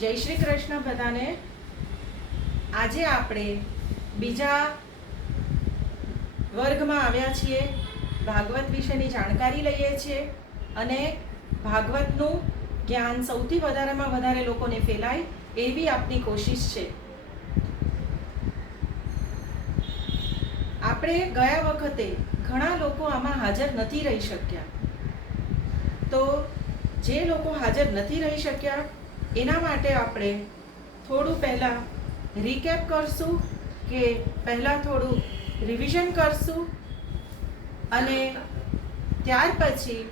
જય શ્રી કૃષ્ણ બધાને. આજે આપણે બીજા વર્ગમાં આવ્યા છીએ. ભાગવત વિશેની જાણકારી લઈએ છીએ અને ભાગવતનું જ્ઞાન સૌથી વધારેમાં વધારે લોકોને ફેલાય એવી આપની કોશિશ છે. આપણે ગયા વખતે ઘણા લોકો આમાં હાજર નથી રહી શક્યા, તો જે લોકો હાજર નથી રહી શક્યા એના માટે આપણે થોડું પહેલાં રીકેપ કરશું કે પહેલાં થોડું રિવિઝન કરશું અને ત્યાર પછી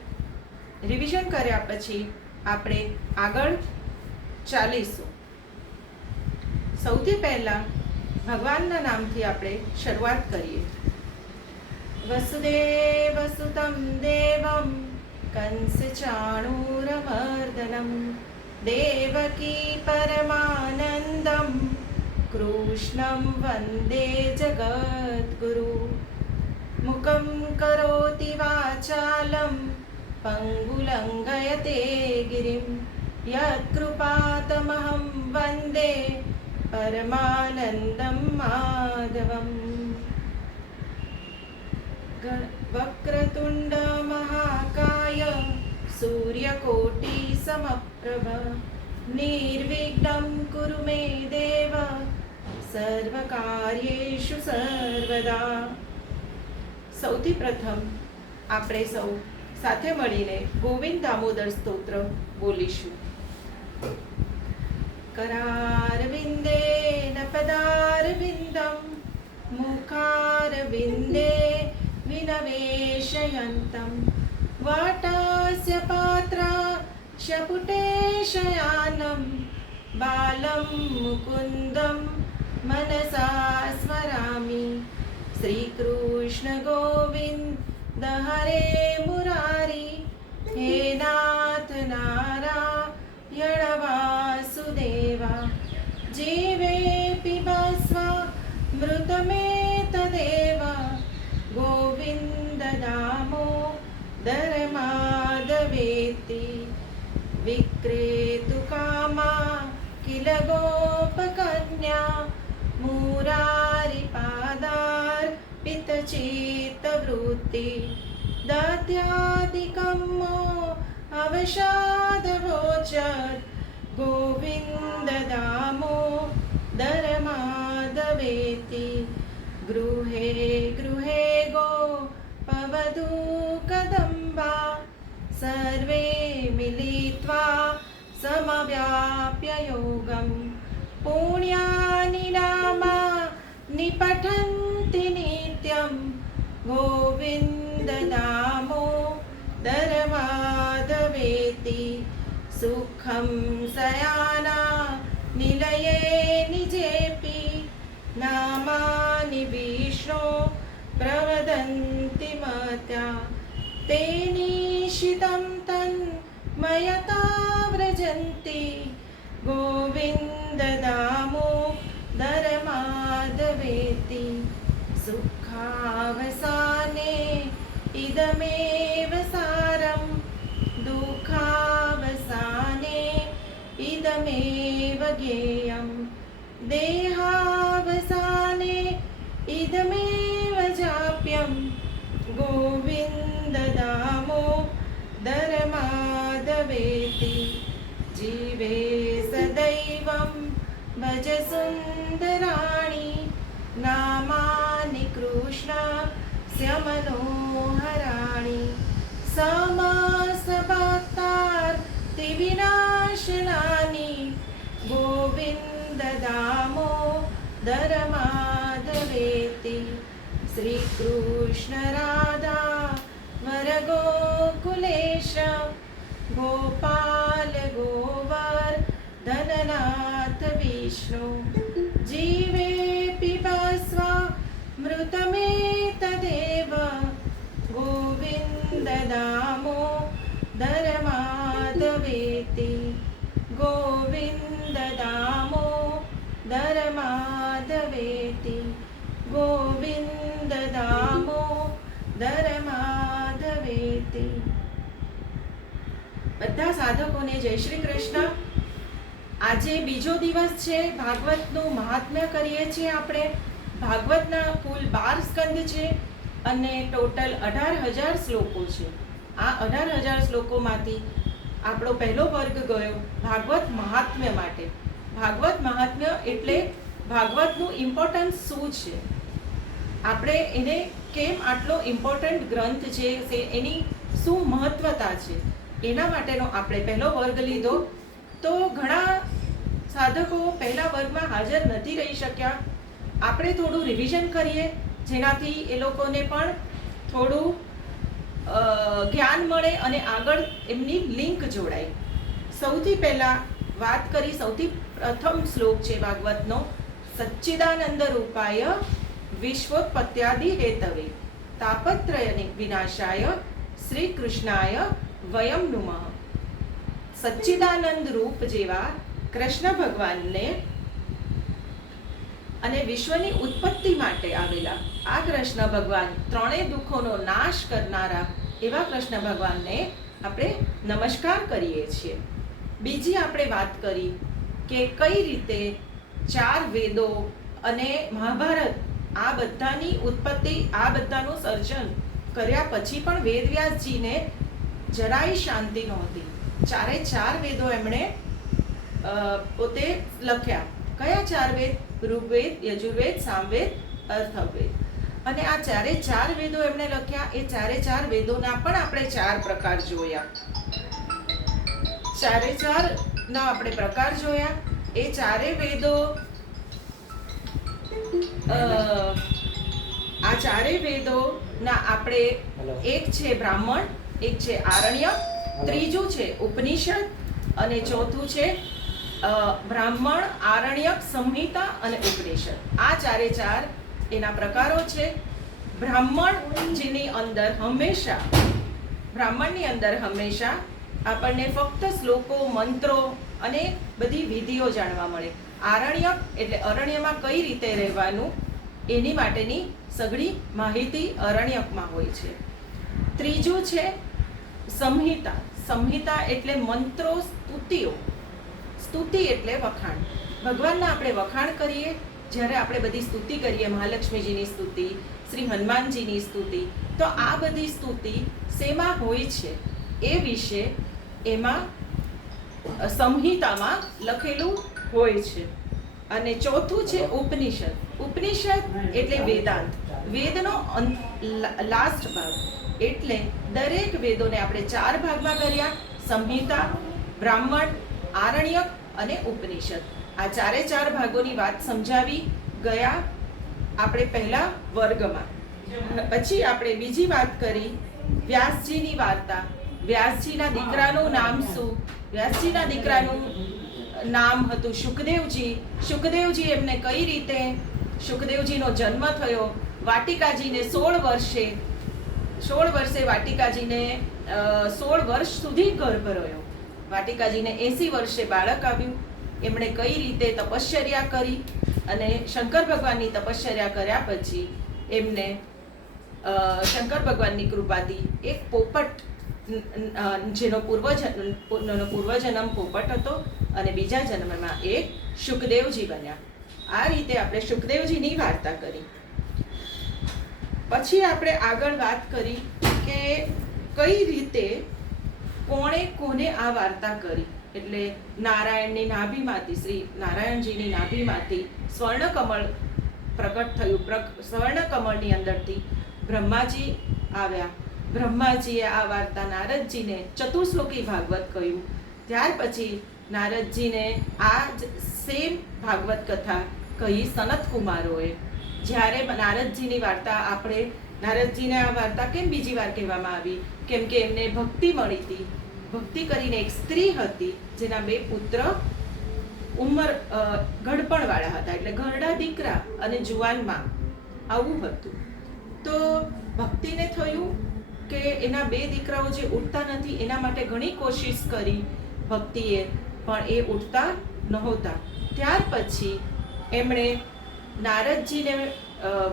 રિવિઝન કર્યા પછી આપણે આગળ ચાલીશું. સૌથી પહેલાં ભગવાનના નામથી આપણે શરૂઆત કરીએ. વસુદેવ સુતમ દેવમ કંસ ચાણૂરમર્દનમ દેવકી પરમાનંદમ કૃષ્ણમ વંદે જગદ્ગુરુ. મુખમ કરોતિ વાચાલમ પંગુલંઘયતે ગિરિમ યત્કૃપાતમહં વંદે પરમાનંદમ માધવમ. વક્રતુંડ મહાકાય સૂર્યકોટિ સમપ્રભ નિર્વિઘ્नं કુરુ મે દેવ સર્વકાર્યેષુ સર્વદા. સૌથી પ્રથમ આપણે સૌ સાથે મળીને ગોવિંદ દામોદર સ્તોત્ર બોલીશું. करारविन्देन पदारविन्दं मुखारविन्दे विनवेशयन्तं वाटास्य पात्रास्य पुटे शयानं बालं मुकुन्दं मनसा स्मरामि. श्रीकृष्ण गोविन्द हरे मुरारी हे नाथ नारायण वासुदेवा. जीवे पिबस्व मृतमेतदेव गोविन्द दामोदर माधवेति. विक्रेतुकामा किल गोपकन्या मुरारिपादार्पितचित्तवृत्ति. दत्यादिकं अवसादवोचत् गोविन्द दामोदर माधवेति. गृहे गृहे गोपवधू कदम्बा सर्वे मिलित्वा समव्याप्य योगं पुण्यानि नामानि पठन्ति नित्यं गोविन्द दामोदर माधवेति. सुखं सयाना निलये निजेपि नामानि विष्णो प्रवदन्ति मत्या. ते निशितं तन्मयता व्रजन्ति गोविन्द दामोदर माधवेति. सुखावसाने इदमेव सारं दुःखावसाने इदमेव ज्ञेयं. देहावसाने इदमेव जाप्यं गोविन्द दामोदर माधवेति. जीवे सदैवं भज सुन्दराणि नामानि कृष्णस्य मनोहराणि. समस्तभक्तार्तिविनाशनानि गोविन्द दामोदर माधवेति. श्रीकृष्ण राधा वर गोकुलेश गोपाल गोवर्धननाथ विष्णु. जीवे पिबस्व मृतमेतदेव गोविन्द दामोदर माधवेति. गोविन्द दामोदर माधवेति. गोविन्द दामोदर माधवेति. બધા સાધકોને જય શ્રી કૃષ્ણ. આજે બીજો દિવસ છે, ભાગવતનું મહાત્મ્ય કરીએ છીએ આપણે. ભાગવતના કુલ 12 સ્કંદ છે અને ટોટલ 18,000 શ્લોકો છે. આ 18,000 શ્લોકોમાંથી આપણો પહેલો વર્ગ ગયો ભાગવત મહાત્મ્ય માટે. ભાગવત મહાત્મ્ય એટલે ભાગવતનું ઇમ્પોર્ટન્સ શું છે, આપણે એને કેમ આટલો ઇમ્પોર્ટન્ટ ગ્રંથ છે, એની શું મહત્વતા છે, એના માટેનો આપણે પહેલો વર્ગ લીધો. તો ઘણા સાધકો પહેલા વર્ગમાં હાજર નથી રહી શક્યા. આપણે થોડું રિવિઝન કરીએ, જેનાથી એ લોકોને પણ થોડું જ્ઞાન મળે અને આગળ એમની લિંક જોડાય. સૌથી પહેલાં વાત કરી, સૌથી પ્રથમ શ્લોક છે ભાગવતનો, સચ્ચિદાનંદ રૂપાય વિશ્વોત્પત્યાદિ હેતવે તાપત્રય વિનાશાય શ્રી કૃષ્ણાય વયમ નુમઃ. સચ્ચિદાનંદ રૂપ જેવા કૃષ્ણ ભગવાનને અને વિશ્વની ઉત્પત્તિ માટે આવેલા આ કૃષ્ણ ભગવાન, ત્રણેય દુઃખોનો નાશ કરનારા એવા કૃષ્ણ ભગવાનને આપણે નમસ્કાર કરીએ છીએ. બીજી આપણે વાત કરી કે કઈ રીતે 4 વેદો અને મહાભારત આ બધાની ઉત્પત્તિ, આ બધાનું સર્જન કર્યા પછી પણ વેદવ્યાસજીને જરાય શાંતિ નહોતી. 4 વેદો એમણે પોતે લખ્યા. કયા 4 વેદ? ઋગ્વેદ, યજુર્વેદ, સામવેદ, અથર્વવેદ. અને આ 4 વેદો એમણે લખ્યા. એ 4 વેદોના પણ આપણે 4 પ્રકાર જોયા. 4 ના આપણે પ્રકાર જોયા. એ 4 વેદો, આ 4 વેદો ના આપણે એક છે બ્રાહ્મણ, એક છે આરણ્યક, ત્રીજું છે ઉપનિષદ અને ચોથું છે બ્રાહ્મણ, આરણ્યક, સંહિતા અને ઉપનિષદ. આ 4 એના પ્રકારો છે. બ્રાહ્મણની અંદર હંમેશા આપણને ફક્ત શ્લોકો, મંત્રો અને બધી વિધિઓ જાણવા મળે. આરણ્યક એટલે અરણ્યમાં કઈ રીતે રહેવાનું એની માટેની સઘળી માહિતી અરણ્યકમાં હોય છે. ત્રીજું છે સંહિતા. સંહિતા એટલે મંત્રો, સ્તુતિઓ. સ્તુતિ એટલે વખાણ. ભગવાનના આપણે વખાણ કરીએ. જ્યારે આપણે બધી સ્તુતિ કરીએ, મહાલક્ષ્મીજીની સ્તુતિ, શ્રી હનુમાનજીની સ્તુતિ, તો આ બધી સ્તુતિ શેમાં હોય છે એ વિશે એમાં સંહિતામાં લખેલું હોય છે. અને ચોથું છે ઉપનિષદ. ઉપનિષદ એટલે વેદાંત, વેદનો લાસ્ટ ભાગ. એટલે દરેક વેદોને આપણે 4 ભાગમાં કર્યા: સંહિતા, બ્રાહ્મણ, આરણ્યક અને ઉપનિષદ. આ 4 ભાગોની વાત સમજાવી ગયા આપણે પહેલા વર્ગમાં. પછી આપણે બીજી વાત કરી વ્યાસજીની વાર્તા. વ્યાસજીના દીકરાનું નામ શું? વ્યાસજીના દીકરાનું નામ હતું શુકદેવજી. શુકદેવજી એમને કઈ રીતે શુકદેવજીનો જન્મ થયો? વાટિકાજીને 16 વર્ષે વાટિકાજીને 16 વર્ષ સુધી ગર્ભ રહ્યો. વાટિકાજીને 80 વર્ષે બાળક આવ્યું. એમણે કઈ રીતે તપશ્ચર્યા કરી અને શંકર ભગવાનની તપશ્ચર્યા કર્યા પછી એમને શંકર ભગવાનની કૃપાથી એક પોપટ, જેનો પૂર્વજન્મ પોપટ હતો અને બીજા જન્મમાં એક શુકદેવજી બન્યા. આ રીતે આપણે શુકદેવજીની વાર્તા કરી. પછી આપણે આગળ વાત કરી કે કઈ રીતે કોને આ વાર્તા કરી. એટલે નારાયણની નાભીમાંથી, શ્રી નારાયણજીની નાભીમાંથી સ્વર્ણકમળ પ્રગટ થયું. સ્વર્ણકમળની અંદરથી બ્રહ્માજી આવ્યા. બ્રહ્માજીએ આ વાર્તા નારદજીને ચતુશ્લોકી ભાગવત કહ્યું. ત્યાર પછી નારદજીને આ જ સેમ ભાગવત કથા કહી સનત કુમારોએ. જ્યારે નારદજીની વાર્તા નારદજીને આ વાર્તા કેમ બીજી વાર કહેવામાં આવી? કેમ કે એમને ભક્તિ મળી હતી. ભક્તિ કરીને એક સ્ત્રી હતી જેના 2 પુત્ર ઘડપણવાળા હતા, એટલે ઘરડા દીકરા અને જુવાનમાં આવું હતું. તો ભક્તિને થયું કે એના 2 દીકરાઓ જે ઉઠતા નથી, એના માટે ઘણી કોશિશ કરી ભક્તિએ, પણ એ ઉઠતા નહોતા. ત્યાર પછી એમણે નારદજીને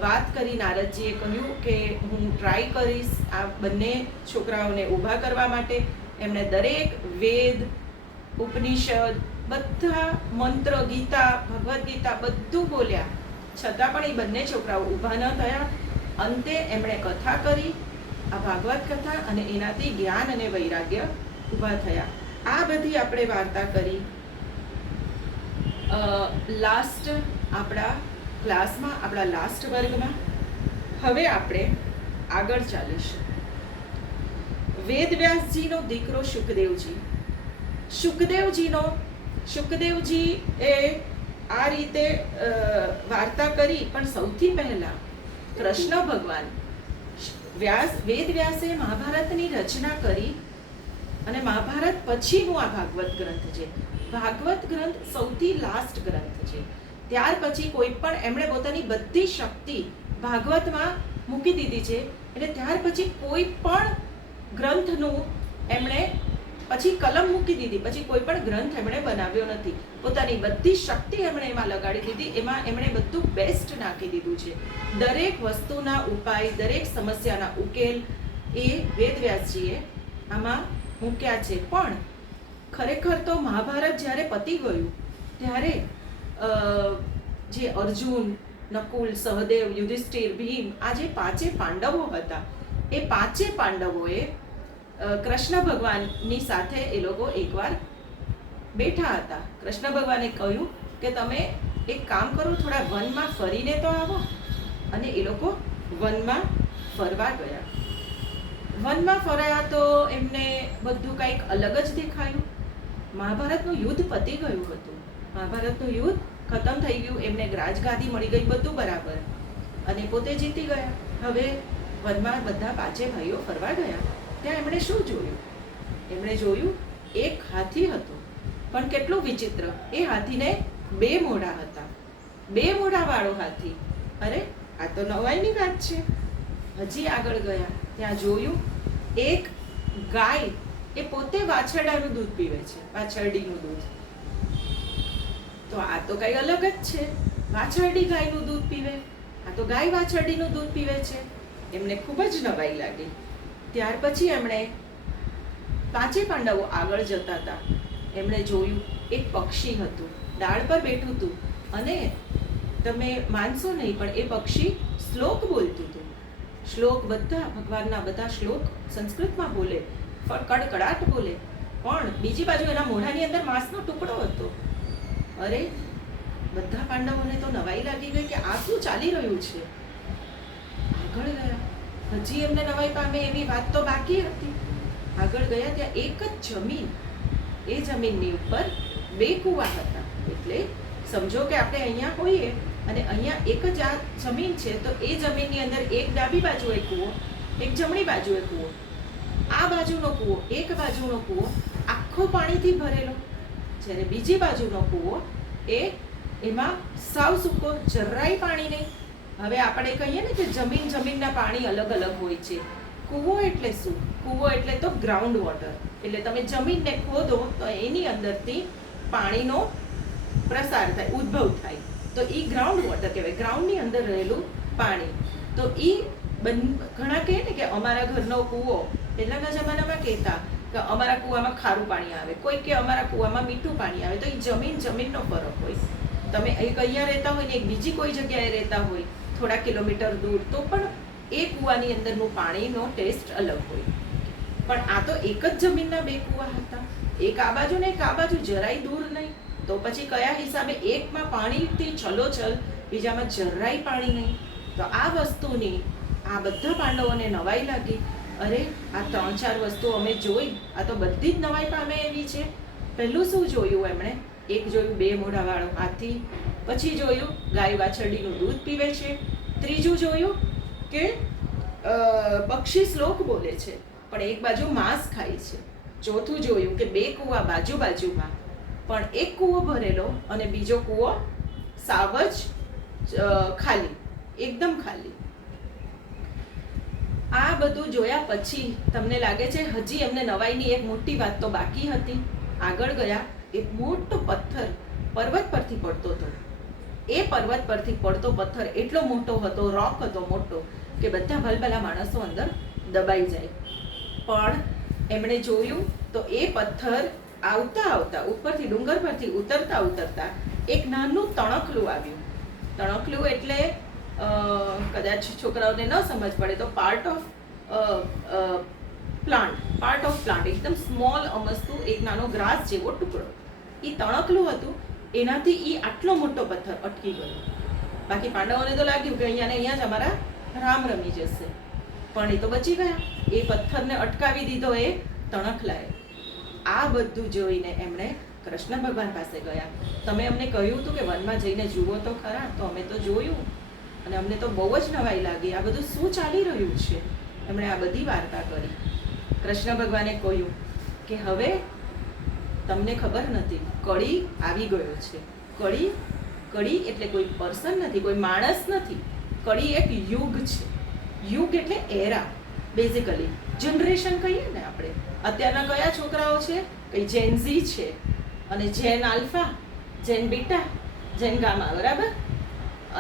વાત કરી. નારદજીએ કહ્યું કે હું ટ્રાય કરીશ આ બંને છોકરાઓને ઊભા કરવા માટે. એમણે દરેક વેદ, ઉપનિષદ બધા મંત્ર, ગીતા, ભગવદ્ ગીતા બધું બોલ્યા, છતાં પણ એ બંને છોકરાઓ ઊભા ન થયા. અંતે એમણે કથા કરી, આ ભાગવત કથા, અને એનાથી જ્ઞાન અને વૈરાગ્ય ઊભા થયા. આ બધી આપણે વાર્તા કરી લાસ્ટ આપણા ક્લાસમાં, આપણા લાસ્ટ વર્ગમાં. હવે આપણે આગળ ચાલીશું. વેદવ્યાસજીનો દીકરો શુકદેવજી. શુકદેવજી એ આ રીતે વાર્તા કરી, પણ સૌથી પહેલા કૃષ્ણ ભગવાન વેદવ્યાસે મહાભારતની રચના કરી, અને મહાભારત પછીનું આ ભાગવત ગ્રંથ છે. ભાગવત ગ્રંથ સૌથી લાસ્ટ ગ્રંથ છે. ત્યાર પછી કોઈ પણ એમણે પોતાની બધી શક્તિ ભાગવતમાં મૂકી દીધી છે. એટલે ત્યાર પછી કોઈ પણ ગ્રંથનું એમણે પછી કલમ મૂકી દીધી, પછી કોઈ પણ ગ્રંથ એમણે બનાવ્યો નથી. પોતાની બધી શક્તિ એમણે એમાં લગાડી દીધી, એમાં એમણે બધું બેસ્ટ નાખી દીધું છે. દરેક વસ્તુના ઉપાય, દરેક સમસ્યાના ઉકેલ એ વેદવ્યાસજીએ આમાં મૂક્યા છે. પણ ખરેખર તો મહાભારત જ્યારે પતી ગયું ત્યારે જે અર્જુન, નકુલ, સહદેવ, યુધિષ્ઠિર, ભીમ, આ જે પાંચે પાંડવો હતા, એ પાંચે પાંડવોએ કૃષ્ણ ભગવાનની સાથે એ લોકો એકવાર બેઠા હતા. કૃષ્ણ ભગવાને કહ્યું કે તમે એક કામ કરો, થોડા વનમાં ફરીને તો આવો. અને એ લોકો વનમાં ફરવા ગયા. વનમાં ફર્યા તો એમને બધું કંઈક અલગ જ દેખાયું. મહાભારતનું યુદ્ધ પતી ગયું હતું. મહાભારતનું યુદ્ધ ખતમ થઈ ગયું, એમને રાજગાદી મળી ગઈ, બધું બરાબર, અને પોતે જીતી ગયા. હવે વનમાં બધા પાંચે ભાઈઓ ફરવા ગયા. ત્યાં એમણે શું જોયું? એમણે જોયું એક હાથી હતો, પણ કેટલું વિચિત્ર! એ હાથીને બે મોઢા હતા, બે મોઢાવાળો હાથી. અરે, આ તો નવાઈની વાત છે. હજી આગળ ગયા, ત્યાં જોયું એક ગાય, એ પોતે વાછરડાનું દૂધ પીવે છે, વાછરડીનું દૂધ. તો આ તો કઈ અલગ જ છે. વાછરડી ગાયનું દૂધ પીવે, આ તો ગાય વાછરડીનું દૂધ પીવે છે. એમને ખૂબ જ નવાઈ લાગી. ત્યાર પછી એમણે પાંચે પાંડવો આગળ જતા હતા. એમણે જોયું એક પક્ષી હતું, ડાળ પર બેઠું હતું, અને તમે માનશો નહીં, પણ એ પક્ષી શ્લોક બોલતું હતું. શ્લોક, બધા ભગવાનના બધા શ્લોક સંસ્કૃતમાં બોલે, કડકડાટ બોલે, પણ બીજી બાજુ એના મોઢાની અંદર માંસનો ટુકડો હતો. અરે, બધા પાંડવોને તો નવાઈ લાગી ગઈ કે આ શું ચાલી રહ્યું છે. આગળ ગયા, હજી એમને નવાઈ પામે એવી વાત તો બાકી હતી. આગળ ગયા, ત્યાં એક જ જમીન, એ જમીનની ઉપર બે કૂવા હતા. એટલે સમજો કે આપણે અહીંયા હોઈએ અને અહીંયા એક જ આ જમીન છે, તો એ જમીનની અંદર એક ડાબી બાજુએ કૂવો, એક જમણી બાજુએ કૂવો. આ બાજુનો કૂવો, એક બાજુનો કૂવો આખો પાણીથી ભરેલો, જ્યારે બીજી બાજુનો કૂવો એમાં સાવ સૂકો, જરાય પાણી નહીં. હવે આપણે કહીએ ને કે જમીનના પાણી અલગ અલગ હોય છે. કૂવો એટલે શું? કૂવો એટલે તો ગ્રાઉન્ડ વોટર. એટલે તમે જમીનને ખોદો તો એની અંદરથી પાણીનો પ્રસાર થાય, ઉદ્ભવ થાય, તો એ ગ્રાઉન્ડ વોટર કહેવાય, ગ્રાઉન્ડની અંદર રહેલું પાણી. તો એ ઘણા કહે ને કે અમારા ઘરનો કૂવો, પહેલાના જમાનામાં કહેતા કે અમારા કૂવામાં ખારું પાણી આવે, કોઈ કે અમારા કૂવામાં મીઠું પાણી આવે. તો એ જમીનનો ફરક હોય. તમે એક અહીંયા રહેતા હોય ને એક બીજી કોઈ જગ્યાએ રહેતા હોય થોડા કિલોમીટર દૂર, તો પણ એ કૂવાની અંદરનું પાણીનો ટેસ્ટ અલગ હોય. પણ આ તો એક જ જમીનના બે કૂવા હતા, એક આ બાજુ ને એક આ બાજુ, જરાય દૂર નહીં. તો પછી કયા હિસાબે એકમાં પાણીથી છલોછલ, બીજામાં જરાય પાણી નહીં? તો આ વસ્તુની આ બધા પાંડવોને નવાઈ લાગી. અરે, આ 3-4 વસ્તુ અમે જોઈ, આ તો બધી જ નવાઈ પામે એવી છે. પહેલું શું જોયું એમણે? એક જોયું બે મોઢાવાળો હાથી, પછી જોયું ગાય વાછરડીનું દૂધ પીવે છે, ત્રીજું જોયું કે પક્ષી શ્લોક બોલે છે પણ એક બાજુ માંસ ખાય છે, ચોથું જોયું કે બે કૂવા બાજુ બાજુમાં, પણ એક કૂવો ભરેલો અને બીજો કૂવો સાવ જ ખાલી, એકદમ ખાલી. આ બધું જોયા પછી તમને લાગે છે હજી એમને નવાઈની એક મોટી વાત તો બાકી હતી. આગળ ગયા, એક મોટો પથ્થર પર્વત પરથી પડતો હતો. એ પર્વત પરથી પડતો પથ્થર એટલો મોટો હતો, રોક હતો મોટો, કે બધા ભલભલા માણસો અંદર દબાઈ જાય. પણ એમણે જોયું તો એ પથ્થર આવતા આવતા ઉપરથી ડુંગર પરથી ઉતરતા ઉતરતા એક નાનું તણખલું આવ્યું. તણખલું એટલે કદાચ છોકરાઓને ન સમજ પડે તો પાર્ટ ઓફ પ્લાન્ટ, એકદમ સ્મોલ અમસ્તું એક નાનો ગ્રાસ જેવો ટુકડો. એ તણખલું હતું, એનાથી એ આટલો મોટો પથ્થર અટકી ગયો. બાકી પાંડવોને તો લાગ્યું કે અહીંયા ને અહીંયા જ અમારા રામ રમી જશે, પણ એ તો બચી ગયા. એ પથ્થરને અટકાવી દીધો એ તણખલાએ. આ બધું જોઈને એમણે કૃષ્ણ ભગવાન પાસે ગયા. તમે અમને કહ્યું હતું કે વનમાં જઈને જુઓ તો ખરા, તો અમે તો જોયું અને અમને તો બહુ જ નવાઈ લાગી. આ બધું શું ચાલી રહ્યું છે? એમણે આ બધી વાર્તા કરી. કૃષ્ણ ભગવાને કહ્યું કે હવે તમને ખબર નથી, કળી આવી ગયો છે. કળી એટલે કોઈ પર્સન નથી, કોઈ માણસ નથી. કળી એક યુગ છે. યુગ એટલે એરા, બેઝિકલી જનરેશન કહીએ ને આપણે. અત્યારના કયા છોકરાઓ છે? કઈ જેન ઝી છે, અને જેન આલ્ફા, જેન બીટા, જેન ગામા, બરાબર?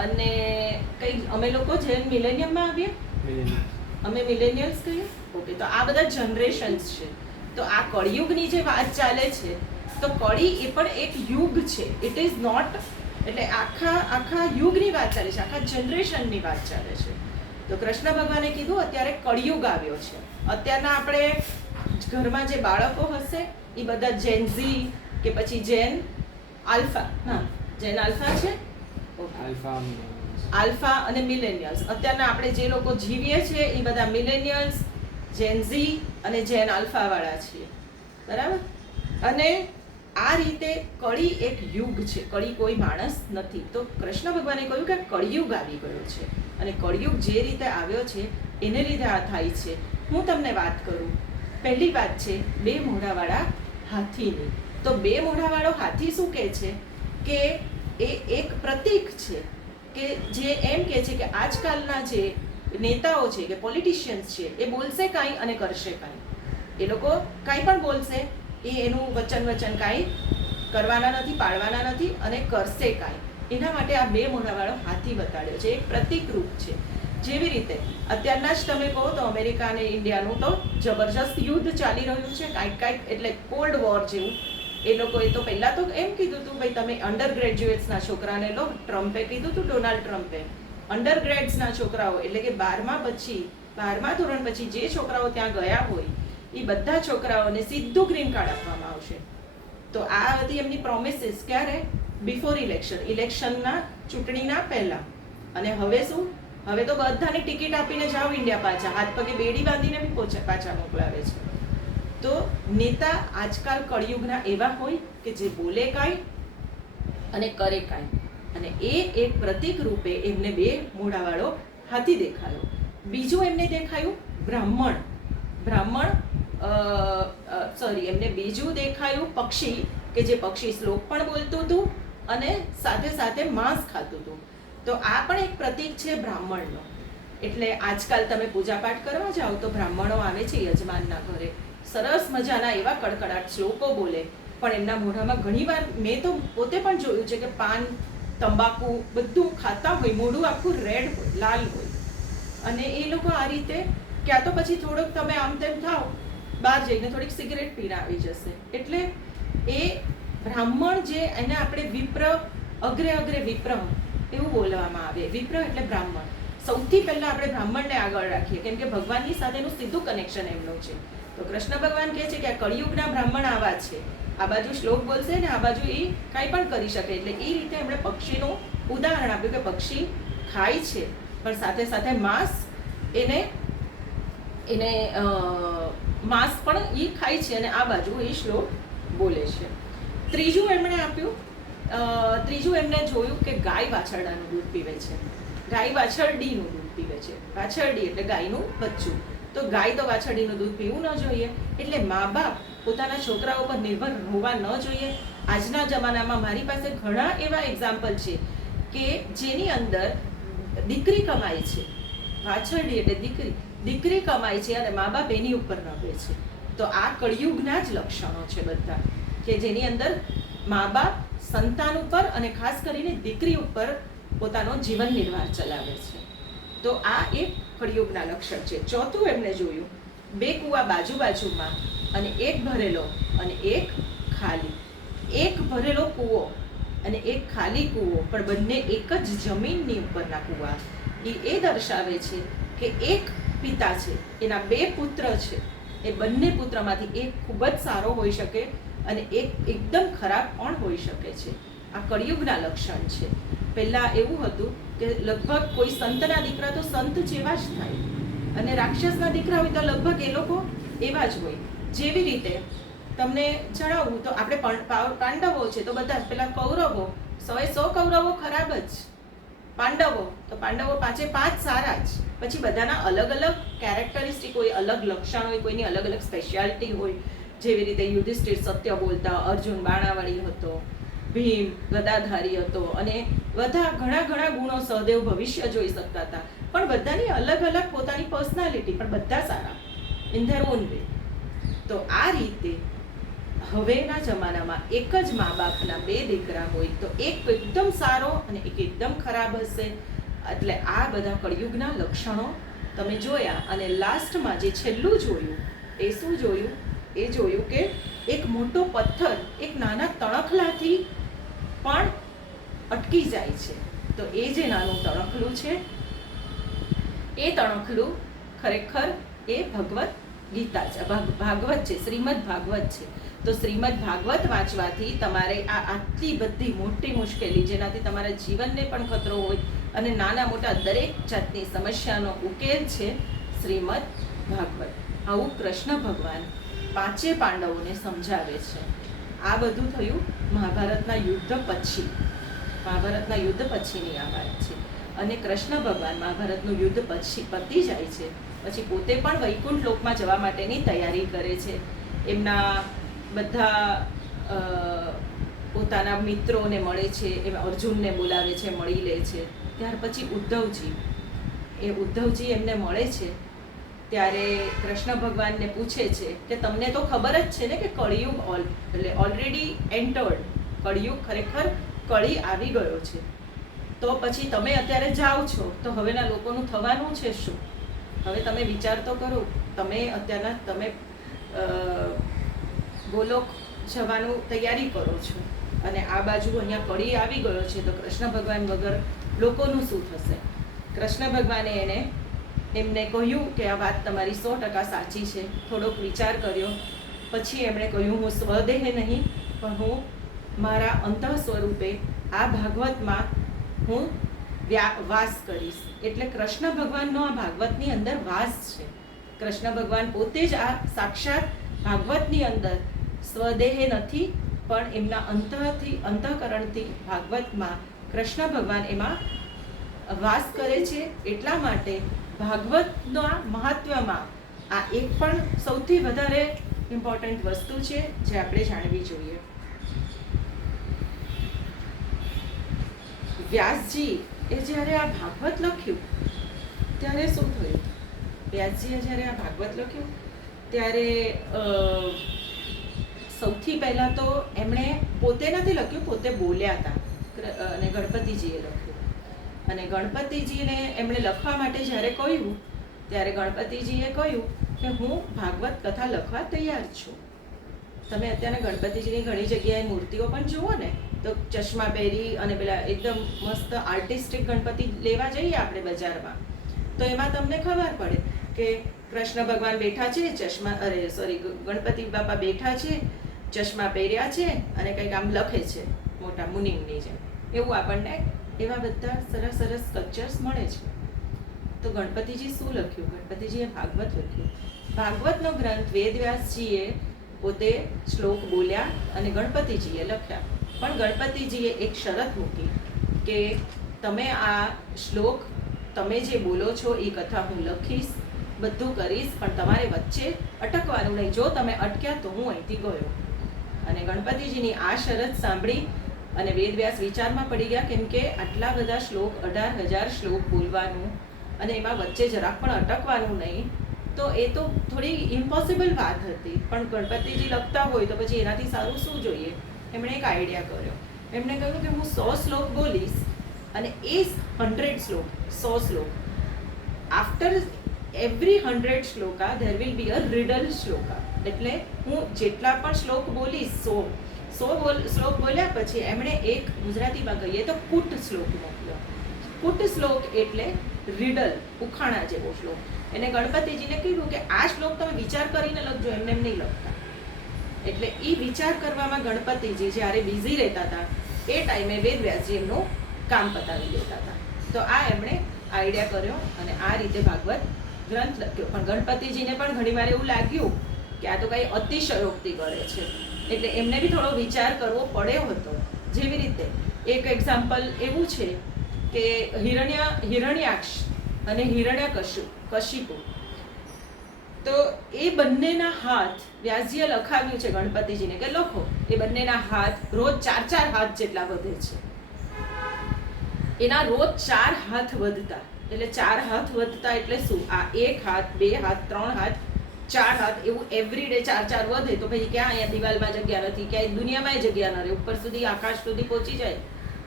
અને કઈ અમે લોકો જેન મિલેનિયમમાં આવ્યા, અમે મિલેનિયલ્સ કહીએ. ઓકે, તો આ બધા જનરેશન્સ છે. તો આ કળિયુગની જે વાત ચાલે છે, તો કળી એ પણ એક યુગ છે. ઇટ ઇઝ નોટ, એટલે આખા યુગની વાત ચાલે છે, આખા જનરેશનની વાત ચાલે છે. તો કૃષ્ણ ભગવાને કીધું અત્યારે કળિયુગ આવ્યો છે. અત્યારના આપણે ઘરમાં જે બાળકો હશે એ બધા જેન ઝી કે પછી જેન આલ્ફા, હા જેન આલ્ફા છે, આલ્ફા અને મિલેનિયલ્સ. અત્યારના આપણે જે લોકો જીવીએ છીએ એ બધા મિલેનિયલ્સ, જેન ઝી અને જેન આલ્ફા વાળા છીએ, બરાબર? અને આ રીતે કળી એક યુગ છે, કળી કોઈ માણસ નથી. તો કૃષ્ણ ભગવાને કહ્યું કે કળિયુગ આવી ગયો છે, અને કળિયુગ જે રીતે આવ્યો છે એને લીધે આ થાય છે. હું તમને વાત કરું. પહેલી વાત છે બે મોઢાવાળા હાથીની. તો બે મોઢાવાળો હાથી શું કહે છે કે એ એક પ્રતીક છે કે જે એમ કહે છે કે આજકાલના જે નેતાઓ છે કે પોલિટિશિયન્સ છે એ બોલશે કાંઈ અને કરશે કાંઈ. એ લોકો કાંઈ પણ બોલશે, એ એનું વચન કાંઈ કરવાના નથી, પાળવાના નથી, અને કરશે કાંઈ. એના માટે આ બે મોઢાવાળો હાથી બતાડ્યો છે. એક પ્રતીક રૂપ છે. જેવી રીતે અત્યારના જ તમે કહો તો અમેરિકા અને ઇન્ડિયાનું તો જબરજસ્ત યુદ્ધ ચાલી રહ્યું છે, કાંઈક એટલે કોલ્ડ વોર જેવું. એ લોકોએ તો પહેલાં તો એમ કીધું હતું ભાઈ તમે અંડર ગ્રેજ્યુએટ્સના છોકરાને લો. ટ્રમ્પે કીધું હતું, ડોનાલ્ડ ટ્રમ્પે, અંડર ગ્રેડ્સના છોકરાઓ એટલે કે 12મા ધોરણ પછી જે છોકરાઓ ત્યાં ગયા હોય એ બધા છોકરાઓને સીધું ગ્રીન કાર્ડ આપવામાં આવશે. તો આ હતી એમની પ્રોમિસીસ. ક્યારે? બિફોર ઇલેક્શનના, ચૂંટણીના પહેલા. અને હવે શું? હવે તો બધાની ટિકિટ આપીને જાઓ ઇન્ડિયા પાછા, હાથ પગે બેડી બાંધીને બી પાછા મોકલાવે છે. તો નેતા આજકાલ કળિયુગના એવા હોય કે જે બોલે કાંઈ અને કરે કાંઈ. અને એ એક પ્રતીક રૂપે એમને બે મોઢાવાળો હાથી દેખાયો. બીજું એમને દેખાયું બ્રાહ્મણ, એમને બીજું દેખાયું પક્ષી, કે જે પક્ષી શ્લોક પણ બોલતું હતું અને સાથે સાથે માંસ ખાતું હતું. તો આ પણ એક પ્રતીક છે બ્રાહ્મણનો. એટલે આજકાલ તમે પૂજાપાઠ કરવા જાઓ તો બ્રાહ્મણો આવે છે યજમાનના ઘરે, સરસ મજાના એવા કડકડાટ શ્લોકો બોલે, પણ એમના મોઢામાં ઘણીવાર મેં તો પોતે પણ જોયું છે કે પાન, તંબાકુ બધું ખાતા હોય, મોઢું આખું રેડ હોય, લાલ હોય. અને એ લોકો આ રીતે ક્યાં તો પછી થોડોક તમે આમ તેમ થાવ, બહાર જઈને થોડીક સિગરેટ પીને આવી જશે. એટલે એ બ્રાહ્મણ જે એને આપણે વિપ્ર, અગ્રે વિપ્ર એવું બોલવામાં આવે. વિપ્ર એટલે બ્રાહ્મણ. સૌથી પહેલા આપણે બ્રાહ્મણને આગળ રાખીએ, કેમ કે ભગવાનની સાથેનું સીધું કનેક્શન એમનું છે. તો કૃષ્ણ ભગવાન કહે છે કે આ કળિયુગના બ્રાહ્મણ આવા છે, આ બાજુ શ્લોક બોલશે ને આ બાજુ એ કાંઈ પણ કરી શકે. એટલે એ રીતે એમણે પક્ષીનું ઉદાહરણ આપ્યું કે પક્ષી ખાય છે પણ સાથે સાથે માંસ માંસ પણ એ ખાય છે, અને આ બાજુ એ શ્લોક બોલે છે. ત્રીજું એમણે જોયું કે ગાય વાછરડાનું દૂધ પીવે છે, ગાય વાછરડીનું દૂધ પીવે છે. વાછરડી એટલે ગાયનું બચ્ચું. તો ગાય તો વાછરડીનું દૂધ પીવું ન જોઈએ. એટલે મા બાપ પોતાના છોકરાઓ પર નિર્ભર હોવા ન જોઈએ. આજના જમાનામાં મારી પાસે ઘણા એવા એક્ઝામ્પલ છે કે જેની અંદર દીકરી કમાય છે, વાછરડી એટલે દીકરી કમાય છે અને મા બાપ એની ઉપર નભે છે. તો આ કળિયુગના જ લક્ષણો છે બધા, કે જેની અંદર મા બાપ સંતાન ઉપર અને ખાસ કરીને દીકરી ઉપર પોતાનો જીવન નિર્વાહ ચલાવે છે. તો આ એક કળિયુગના લક્ષણ છે. ચોથું એમણે જોયું બે કૂવા બાજુમાં અને એક ભરેલો અને એક ખાલી. એક ભરેલો કૂવો અને એક ખાલી કૂવો, પણ બંને એક જ જમીનની ઉપરના કૂવા. એ દર્શાવે છે કે એક પિતા છે, એના 2 પુત્ર છે, એ બંને પુત્રમાંથી એક ખૂબ જ સારો હોઈ શકે અને એક એકદમ ખરાબ પણ હોઈ શકે છે. આ કળિયુગના લક્ષણ છે. પહેલાં એવું હતું કે લગભગ કોઈ સંતના દીકરા તો સંત જેવા જ થાય અને રાક્ષસના દીકરા હોય તો લગભગ એ લોકો એવા જ હોય. જેવી રીતે તમને જણાવું તો આપણે પાંડવો છે તો બધા પેલા કૌરવો 100 કૌરવો ખરાબ જ, પાંડવો તો પાંડવો 5 સારા જ. પછી બધાના અલગ અલગ કેરેક્ટરિસ્ટિક હોય, અલગ લક્ષણ હોય, કોઈની અલગ અલગ સ્પેશિયાલિટી હોય. જેવી રીતે યુધિષ્ઠિર સત્ય બોલતા, અર્જુન બાણાવાળી હતો, ભીમ ગદાધારી હતો અને બધા ઘણા ગુણો, સહદેવ ભવિષ્ય જોઈ શકતા હતા. પણ બધાની અલગ અલગ પોતાની પર્સનાલિટી, પણ બધા સારા ઇન ધેર ઓન વે. તો આ રીતે હવેના જમાનામાં એક જ મા બાપના 2 દીકરા હોય તો એક એકદમ સારો અને એક એકદમ ખરાબ હશે. એટલે આ બધા કળિયુગના લક્ષણો તમે જોયા. અને લાસ્ટમાં જે છેલ્લું જોયું એ શું જોયું? એ જોયું કે એક મોટો પથ્થર એક નાના તણખલાથી પણ અટકી જાય છે. તો એ જે નાનું તણખલું છે, એ તણખલું ખરેખર એ ભગવદ્ ગીતા છે, ભાગવત છે, શ્રીમદ ભાગવત છે. તો શ્રીમદ ભાગવત વાંચવાથી તમારે આ આટલી બધી મોટી મુશ્કેલી, જેનાથી તમારા જીવનને પણ ખતરો હોય અને નાના મોટા દરેક જાતની સમસ્યાનો ઉકેલ છે શ્રીમદ ભાગવત. આવું કૃષ્ણ ભગવાન 5 પાંડવોને સમજાવે છે. આ બધું થયું મહાભારતના યુદ્ધ પછી. મહાભારતના યુદ્ધ પછીની આ વાત છે. અને કૃષ્ણ ભગવાન મહાભારતનું યુદ્ધ પછી પતી જાય છે પછી પોતે પણ વૈકુંઠ લોકમાં જવા માટેની તૈયારી કરે છે. એમના બધા પોતાના મિત્રોને મળે છે, એમાં અર્જુનને બોલાવે છે, મળી લે છે. ત્યાર પછી ઉદ્ધવજી એમને મળે છે. ત્યારે કૃષ્ણ ભગવાનને પૂછે છે કે તમને તો ખબર જ છે ને કે કળિયુગ એટલે ઓલરેડી એન્ટર્ડ, કળિયુગ ખરેખર કળી આવી ગયો છે. તો પછી તમે અત્યારે જાઓ છો તો હવેના લોકોનું થવાનું છે શું? હવે તમે વિચાર તો કરો. તમે અત્યારના તમે ગોલોક જવાનું તૈયારી કરો છો અને આ બાજુ અહીંયા કળી આવી ગયો છે, તો કૃષ્ણ ભગવાન વગર લોકોનું શું થશે? કૃષ્ણ ભગવાને એમને કહ્યું કે આ વાત તમારી 100% સાચી છે. થોડોક વિચાર કર્યો પછી એમણે કહ્યું, હું સ્વદેહ નહીં પણ હું મારા અંતઃ સ્વરૂપે આ ભાગવતમાં હું વાસ કરીશ. એટલે કૃષ્ણ ભગવાનનો આ ભાગવતની અંદર વાસ છે. કૃષ્ણ ભગવાન પોતે જ આ સાક્ષાત ભાગવતની અંદર સ્વદેહ નથી પણ એમના અંતઃકરણથી ભાગવતમાં કૃષ્ણ ભગવાન એમાં વાસ કરે છે. એટલા માટે ભાગવતના મહત્વમાં આ એક પણ સૌથી વધારે ઇમ્પોર્ટન્ટ વસ્તુ છે જે આપણે જાણવી જોઈએ. વ્યાસજી એ જ્યારે આ ભાગવત લખ્યું ત્યારે શું થયું? વ્યાસજીએ જ્યારે આ ભાગવત લખ્યું ત્યારે સૌથી પહેલાં તો એમણે પોતે નથી લખ્યું, પોતે બોલ્યા હતા અને ગણપતિજીએ લખ્યું. અને ગણપતિજીને એમણે લખવા માટે જ્યારે કહ્યું ત્યારે ગણપતિજીએ કહ્યું કે હું ભાગવત કથા લખવા તૈયાર છું. તમે અત્યારે ગણપતિજીની ઘણી જગ્યાએ મૂર્તિઓ પણ જુઓ ને તો ચશ્મા પહેરી અને પેલા એકદમ મસ્ત આર્ટિસ્ટિક ગણપતિ લેવા જઈએ આપણે બજારમાં તો એમાં તમને ખબર પડે કે કૃષ્ણ ભગવાન બેઠા છે, ગણપતિ બાપા બેઠા છે, ચશ્મા પહેર્યા છે અને કંઈક આમ લખે છે મોટા મુનિમની જેમ. એવું આપણને એવા બધા સરસ સરસ સ્કલ્પચર્સ મળે છે. તો ગણપતિજી શું લખ્યું? ગણપતિજીએ ભાગવત લખ્યું. ભાગવતનો ગ્રંથ વેદવ્યાસજીએ પોતે શ્લોક બોલ્યા અને ગણપતિજીએ લખ્યા. પણ ગણપતિજીએ એક શરત મૂકી કે તમે આ શ્લોક તમે જે બોલો છો એ કથા હું લખીશ, બધું કરીશ, પણ તમારે વચ્ચે અટકવાનું નહીં. જો તમે અટક્યા તો હું અહીંથી ગયો. અને ગણપતિજીની આ શરત સાંભળી અને વેદવ્યાસ વિચારમાં પડી ગયા, કેમ કે આટલા બધા શ્લોક 18,000 શ્લોક બોલવાનું અને એમાં વચ્ચે જરાક પણ અટકવાનું નહીં, તો એ તો થોડી ઇમ્પોસિબલ વાત હતી. પણ ગણપતિજી લખતા હોય તો પછી એનાથી સારું શું જોઈએ? એમણે એક આઈડિયા કર્યો. એમણે કહ્યું કે હું 100 શ્લોક બોલીશ અને એ 100 શ્લોક 100 શ્લોક after every 100 Shloka there will be a riddle Shloka. એટલે હું જેટલા પણ શ્લોક બોલીશ 100 શ્લોક બોલ્યા પછી એમણે એક ગુજરાતીમાં કહીએ તો કૂટ શ્લોક મોકલ્યો. કૂટ શ્લોક એટલે રીડલ, ઉખાણા જેવો શ્લોક. એને ગણપતિજીને કીધું કે આ શ્લોક તમે વિચાર કરીને લખજો, એમને એમ નહીં લખતા. એટલે એ વિચાર કરવામાં ગણપતિજી જ્યારે બિઝી રહેતા હતા એ ટાઈમે વેદવ્યાસજી એમનું કામ પતાવી દેતા હતા. તો આ એમણે આઈડિયા કર્યો અને આ રીતે ભાગવત ગ્રંથ લખ્યો. પણ ગણપતિજીને પણ ઘણીવાર એવું લાગ્યું કે આ તો કંઈ અતિશયોક્તિ કરે છે, એટલે એમને બી થોડો વિચાર કરવો પડ્યો હતો. જેવી રીતે એક એક્ઝામ્પલ એવું છે કે હિરણ્યાક્ષ અને હિરણ્યકશિપુ, તો એ બંનેના હાથ વ્યાસજીએ લખાવ્યું છે ગણપતિજીને કે લખો. એ બંનેના હાથ રોજ 4 હાથ જેટલા વધે છે. એના રોજ 4 હાથ વધતા, એટલે 4 હાથ વધતા એટલે શું? આ 1 હાથ, 2 હાથ, 3 હાથ, 4 હાથ, એવું એવરી ડે 4 વધે. તો પછી ક્યાં અહીંયા દિવાલમાં જગ્યા નથી, ક્યાંય દુનિયામાં જગ્યા ન રહે, ઉપર સુધી આકાશ સુધી પહોંચી જાય,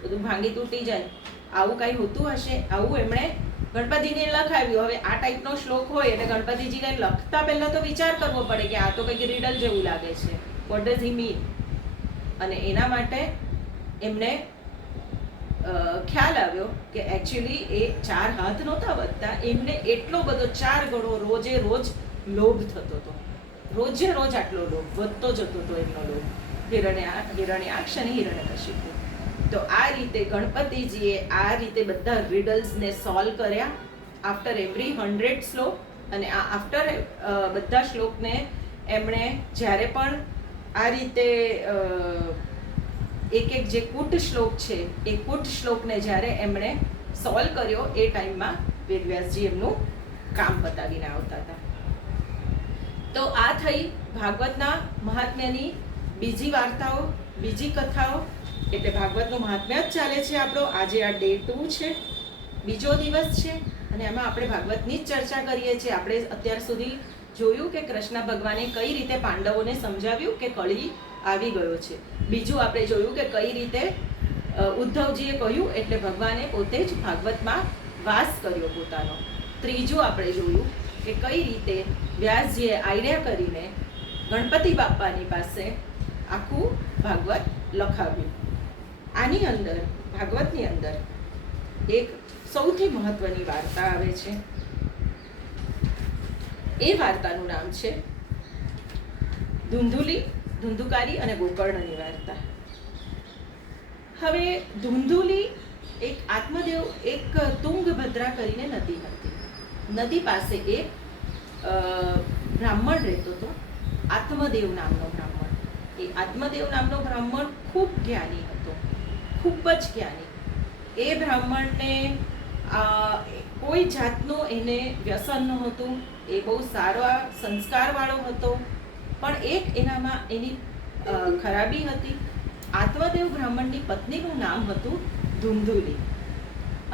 બધું ભાંગી તૂટી જાય. આવું કાંઈ હોતું હશે? આવું એમણે ગણપતિને લખાવ્યું. હવે આ ટાઈપનો શ્લોક હોય એટલે ગણપતિજીને લખતા પહેલા તો વિચાર કરવો પડે કે આ તો કંઈક રીડલ જેવું લાગે છે, વોટ ડઝ હી મીન. અને એના માટે એમને ખ્યાલ આવ્યો કે એકચ્યુઅલી એ 4 હાથ નહોતા વધતા, એમને એટલો બધો 4 ગણો રોજે રોજ લોભ થતો હતો. રોજે રોજ આટલો લોભ વધતો જતો હતો એમનો લોભ, હિરણ્યાક્ષ અને હિરણ્યકશિપુ. તો આ રીતે ગણપતિજીએ આ રીતે બધા riddlesને સોલ્વ કર્યા આફ્ટર એવરી 100 શ્લોક. અને આ આફ્ટર બધા શ્લોકને એમણે જ્યારે પણ આ રીતે એક જે કૂટ શ્લોક છે એ કૂટ શ્લોકને જ્યારે એમણે સોલ્વ કર્યો એ ટાઈમમાં વેદવ્યાસજી એમનું કામ પતાવીને આવતા હતા. તો આ થઈ ભાગવતના મહાત્મ્યની બીજી વાર્તાઓ, બીજી કથાઓ. એટલે ભાગવતનું મહાત્મ્ય જ ચાલે છે આપણો. આજે આ ડે 2 છે, બીજો દિવસ છે, અને એમાં આપણે ભાગવતની જ ચર્ચા કરીએ છીએ. આપણે અત્યાર સુધી જોયું કે કૃષ્ણ ભગવાને કઈ રીતે પાંડવોને સમજાવ્યું કે કળી આવી ગયો છે. બીજું આપણે જોયું કે કઈ રીતે ઉદ્ધવજીએ કહ્યું એટલે ભગવાને પોતે જ ભાગવતમાં વાસ કર્યો પોતાનો. ત્રીજું આપણે જોયું કે કઈ રીતે વ્યાસજીએ આઈડિયા કરીને ગણપતિ બાપાની પાસે આખું ભાગવત લખાવ્યું. આની અંદર ભાગવતની અંદર એક સૌથી મહત્વની વાર્તા આવે છે. એ વાર્તાનું નામ છે ધુંધુકારી અને ગોકર્ણની વાર્તા. હવે ધુંધુલી એક આત્મદેવ, એક તુંગભદ્રા કરીને નદી હતી. નદી પાસે એક બ્રાહ્મણ રહેતો હતો, આત્મદેવ નામનો બ્રાહ્મણ. એ આત્મદેવ નામનો બ્રાહ્મણ ખૂબ જ્ઞાની હતો, ખૂબ જ જ્ઞાની. એ બ્રાહ્મણને કોઈ જાતનું એને વ્યસન નહોતું, એ બહુ સારા સંસ્કારવાળો હતો. પણ એક એનામાં એની ખરાબી હતી. આત્મદેવ બ્રાહ્મણની પત્નીનું નામ હતું ધુંધુલી.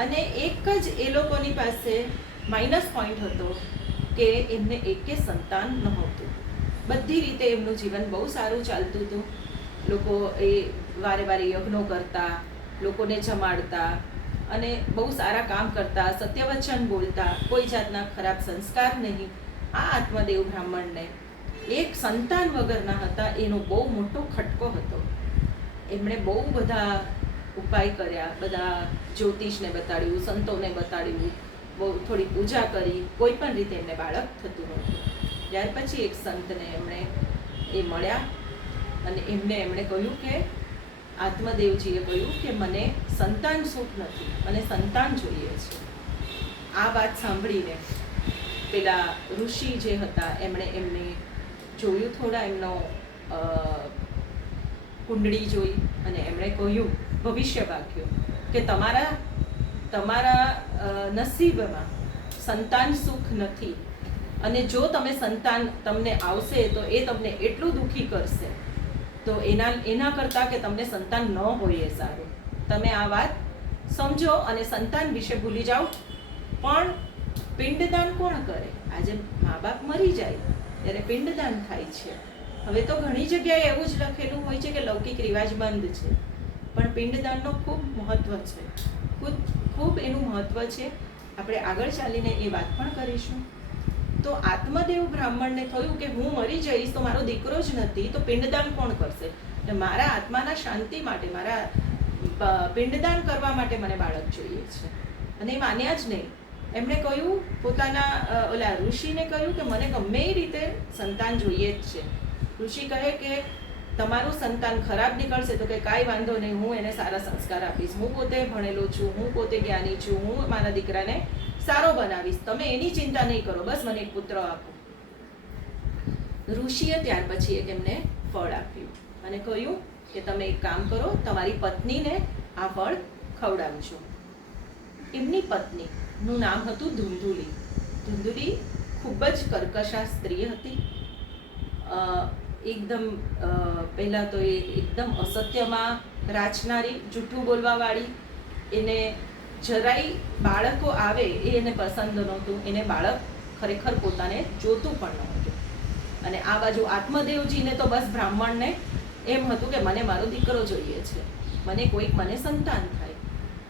અને એક જ એ લોકોની પાસે માઇનસ પોઈન્ટ હતો કે એમને એકે સંતાન નહોતું. બધી રીતે એમનું જીવન બહુ સારું ચાલતું હતું. લોકો એ વારે વારે યજ્ઞો કરતા, લોકોને જમાડતા અને બહુ સારા કામ કરતા, સત્યવચન બોલતા, કોઈ જાતના ખરાબ સંસ્કાર નહીં. આ આત્મદેવ બ્રાહ્મણને એક સંતાન વગરના હતા, એનો બહુ મોટો ખટકો હતો. એમણે બહુ બધા ઉપાય કર્યા, બધા જ્યોતિષને બતાડ્યું, સંતોને બતાડ્યું, બહુ થોડી પૂજા કરી, કોઈ પણ રીતે એમને બાળક થતું નહોતું. ત્યાર પછી એક સંતને એમણે એ મળ્યા અને એમણે કહ્યું કે આત્મદેવજીએ કહ્યું કે મને સંતાન સુખ નથી, મને સંતાન જોઈએ છે. આ વાત સાંભળીને પેલા ઋષિ જે હતા એમણે જોયું, થોડા એમનો કુંડળી જોઈ અને એમણે કહ્યું, ભવિષ્ય વાક્યો કે તમારા નસીબમાં સંતાન સુખ નથી, અને જો સંતાન તમને આવશે તો એ તમને એટલું દુઃખી કરશે, તો એના કરતાં કે તમને સંતાન ન હોય એ સારું. તમે આ વાત સમજો અને સંતાન વિશે ભૂલી જાઓ. પણ પિંડદાન કોણ કરે? આજે મા બાપ મરી જાય ત્યારે પિંડદાન થાય છે. હવે તો ઘણી જગ્યાએ એવું જ લખેલું હોય છે કે લૌકિક રિવાજ બંધ છે, પણ પિંડદાનનો ખૂબ મહત્વ છે, ખૂબ એનું મહત્વ છે. આપણે આગળ ચાલીને એ વાત પણ કરીશું. તો આત્મદેવ બ્રાહ્મણને થયું કે હું મરી જઈશ તો મારો દીકરો જ નથી, તો પિંડદાન કોણ કરશે? એટલે મારા આત્માના શાંતિ માટે, મારા પિંડદાન કરવા માટે મને બાળક જોઈએ છે. અને એ માન્યા જ નહીં. એમણે કહ્યું, પોતાના ઓલા ઋષિને કહ્યું કે મને ગમે એ રીતે સંતાન જોઈએ જ છે. ઋષિ કહે કે તમારું સંતાન ખરાબ નીકળશે તો કે કાંઈ વાંધો નહીં, હું એને સારા સંસ્કાર આપીશ, હું પોતે ભણેલો છું, હું પોતે જ્ઞાની છું, હું મારા દીકરાને સારો બનાવીશ, તમે એની ચિંતા નહીં કરો, બસ મને એક પુત્ર આપો. ઋષિએ ત્યાર પછી એક એમને ફળ આપ્યું અને કહ્યું કે તમે એક કામ કરો, તમારી પત્નીને આ ફળ ખવડાવજો. એમની પત્નીનું નામ હતું ધુંધુલી. ધુંધુલી ખૂબ જ કર્કશા સ્ત્રી હતી. એકદમ પહેલાં તો એ એકદમ અસત્યમાં રાચનારી, જૂઠું બોલવાવાળી. એને જરાય બાળકો આવે એ એને પસંદ નહોતું. એને બાળક ખરેખર પોતાને જોતું પણ નહોતું. અને આ બાજુ આત્મદેવજીને તો બસ બ્રાહ્મણને એમ હતું કે મને મારો દીકરો જોઈએ છે, મને સંતાન થાય.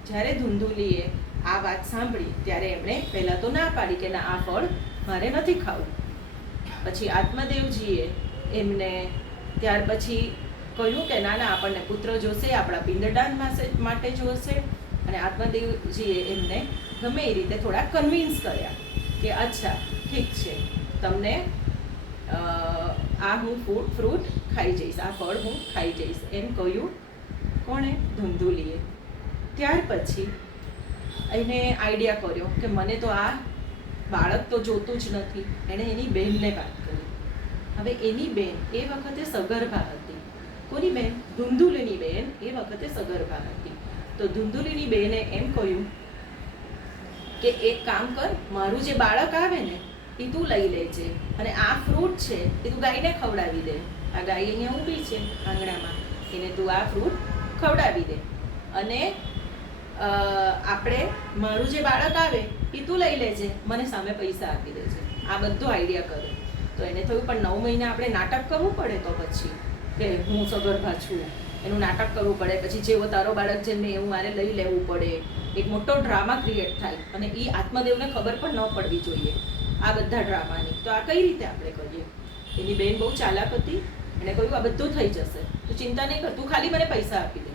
જ્યારે ધુંધુલીએ આ વાત સાંભળી ત્યારે એમણે પહેલાં તો ના પાડી કે ના, આ ફળ મારે નથી ખાવું. પછી આત્મદેવજીએ એમને ત્યાર પછી કહ્યું કે ના, આપણને પુત્ર જોશે, આપણા પિંડદાન માટે જોશે. અને આત્મદેવજીએ એમને ગમે એ રીતે થોડા કન્વિન્સ કર્યા કે અચ્છા ઠીક છે, તમને આ હું ફ્રૂટ ખાઈ જઈશ, આ ફળ હું ખાઈ જઈશ, એમ કહ્યું. કોણે? ધુંધુલીએ. ત્યાર પછી એને આઈડિયા કર્યો કે મને તો આ બાળક તો જોતું જ નથી. એણે એની બહેનને વાત કરી. હવે એની બહેન એ વખતે સગર્ભા હતી. કોની બહેન? ધુંધુલીની બહેન એ વખતે સગર્ભા હતી. તો ધુંધુલીની બહેને એમ કહ્યું કે એક કામ કર, મારું જે બાળક આવે ને એ તું લઈ લેજે, અને આ ફ્રૂટ છે એ તું ગાયને ખવડાવી દે. આ ગાય અહીંયા ઊભી છે આંગણામાં, એને તું આ ફ્રૂટ ખવડાવી દે. અને આપણે મારું જે બાળક આવે એ તું લઈ લેજે, મને સામે પૈસા આપી દેજે. આ બધો આઈડિયા કરે. તો એને થયું પણ 9 મહિના આપણે નાટક કરવું પડે, તો પછી કે હું સગર્ભા છું એનું નાટક કરવું પડે, પછી જેવો તારો બાળક જન્મે એવું મારે લઈ લેવું પડે. એક મોટો ડ્રામા ક્રિએટ થાય અને એ આત્મદેવને ખબર પણ ન પડવી જોઈએ આ બધા ડ્રામાની. તો આ કઈ રીતે આપણે કરીએ? એની બહેન બહુ ચાલાક હતી. એણે કહ્યું આ બધું થઈ જશે, તું ચિંતા નહીં કર, તું ખાલી મને પૈસા આપી દે.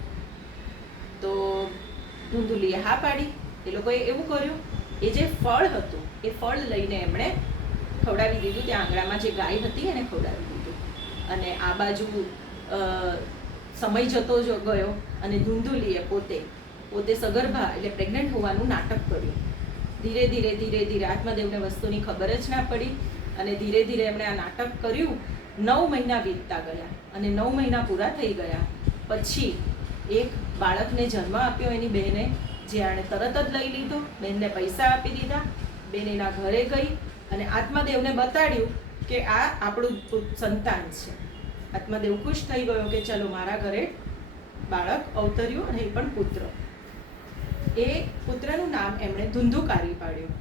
તો ધુંધુલીએ હા પાડી. એ લોકોએ એવું કર્યું, એ જે ફળ હતું એ ફળ લઈને એમણે ખવડાવી દીધું. ત્યાં આંગણામાં જે ગાય હતી એને ખવડાવી દીધું. અને આ બાજુ સમય જતો ગયો અને ધુંધુલીએ પોતે સગર્ભા એટલે પ્રેગ્નન્ટ હોવાનું નાટક કર્યું. ધીરે ધીરે આત્મદેવને વસ્તુની ખબર જ ના પડી અને ધીરે ધીરે એમણે આ નાટક કર્યું. 9 મહિના વીતતા ગયા અને 9 મહિના પૂરા થઈ ગયા પછી એક બાળકને જન્મ આપ્યો એની બહેને, જે આણે તરત જ લઈ લીધો. બહેનને પૈસા આપી દીધા. બેન એના ઘરે ગઈ અને આત્મદેવને બતાડ્યું કે આ આપણું સંતાન છે. આત્મદેવ ખુશ થઈ ગયો કે ચલો મારા ઘરે બાળક અવતર્યું, અને એ પણ પુત્ર. એ પુત્રનું નામ એમણે ધુંધુકારી પાડ્યું.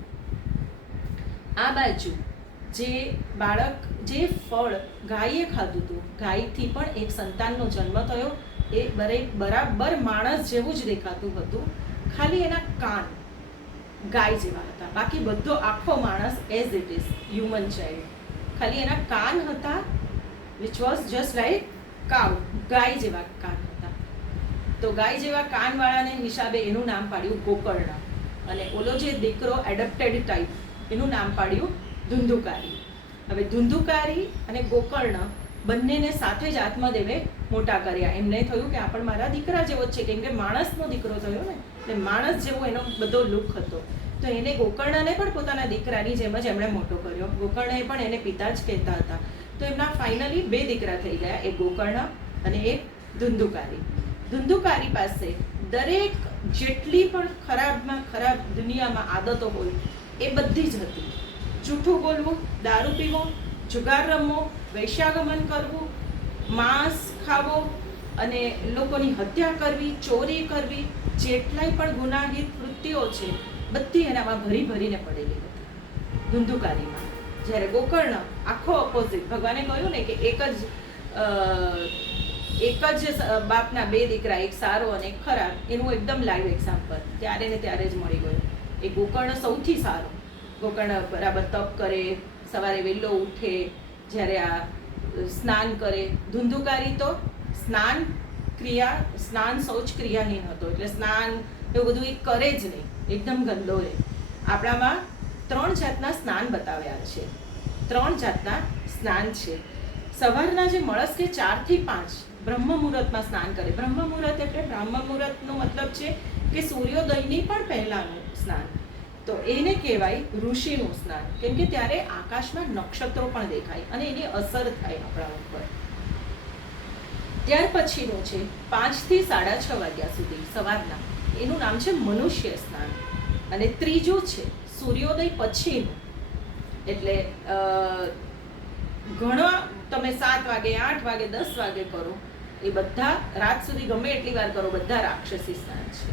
આ બાજુ જે બાળક, જે ફળ ગાયે ખાધું હતું, ગાયથી પણ એક સંતાનનો જન્મ થયો. એ બરાબર માણસ જેવું જ દેખાતું હતું, ખાલી એના કાન ગાય જેવા હતા. બાકી બધો આખો માણસ as it is human child. ખાલી એના કાન હતા વિચ વોઝ જસ્ટ લાઈક કાઉ, ગાય જેવા કાન હતા. તો ગાય જેવા કાનવાળાને હિસાબે એનું નામ પાડ્યું ગોકર્ણ. અને ઓલો જે દીકરો એડપ્ટેડ ટાઈપ, એનું નામ પાડ્યું ધુંધુકારી. હવે ધુંધુકારી અને ગોકર્ણ બંનેને સાથે જ આત્મદેવે મોટા કર્યા. એમને થયું કે આ પણ મારા દીકરા જેવો જ છે, કેમ કે માણસનો દીકરો થયો ને, એટલે માણસ જેવો એનો બધો લુક હતો. તો એને ગોકર્ણને પણ પોતાના દીકરાની જેમ જ એમણે મોટો કર્યો. ગોકર્ણએ પણ એને પિતા જ કહેતા હતા. તો એમના ફાઇનલી 2 દીકરા થઈ ગયા, એક ગોકર્ણ અને એક ધુંધુકારી. ધુંધુકારી પાસે દરેક જેટલી પણ ખરાબમાં ખરાબ દુનિયામાં આદતો હોય એ બધી જ હતી. જૂઠું બોલવું, દારૂ પીવો, જુગાર રમવો, વૈશ્યાગમન કરવું, માંસ ખાવો અને લોકોની હત્યા કરવી, ચોરી કરવી, જેટલાય પણ ગુનાહિત વૃત્તિઓ છે બધી એનામાં ભરીને પડેલી હતી ધુંધુકારીમાં. જ્યારે ગોકર્ણ આખો ઓપોઝિટ. ભગવાને કહ્યું ને કે એક જ બાપના 2 દીકરા, એક સારો અને એક ખરાબ, એનું એકદમ લાઈવ એક્ઝામ્પલ ત્યારે ને ત્યારે જ મળી ગયું. એ ગોકર્ણ સૌથી સારો. ગોકર્ણ બરાબર તપ કરે, સવારે વહેલો ઉઠે, જ્યારે આ સ્નાન કરે. ધુંધુકારી તો સ્નાન શૌચ ક્રિયાહીન હતો, એટલે સ્નાન એવું બધું એ કરે જ નહીં, એકદમ ગંદો રહે. આપણામાં 3 જાતના સ્નાન બતાવ્યા છે. 3 જાતના સ્નાન છે. સવારના જે મળસ કે 4 થી 5 બ્રહ્મ મુહૂર્તમાં સ્નાન કરે. બ્રહ્મ મુહૂર્ત એટલે બ્રહ્મ મુહૂર્તનો મતલબ છે કે સૂર્યોદયની પણ પહેલાનું સ્નાન. તો એને કહેવાય ઋષિનું સ્નાન, કેમ કે ત્યારે આકાશમાં નક્ષત્રો પણ દેખાય અને એની અસર થાય આપણા ઉપર. ત્યાર પછીનું છે 5 થી 6:30 વાગ્યા સુધી સવારના, એનું નામ છે મનુષ્ય સ્નાન. અને ત્રીજું છે સૂર્યોદય પછીનું, એટલે ઘણા તમે 7 વાગે 8 વાગે 10 વાગે કરો, એ બધા રાત સુધી ગમે એટલી વાર કરો, બધા રાક્ષસી સ્નાન છે.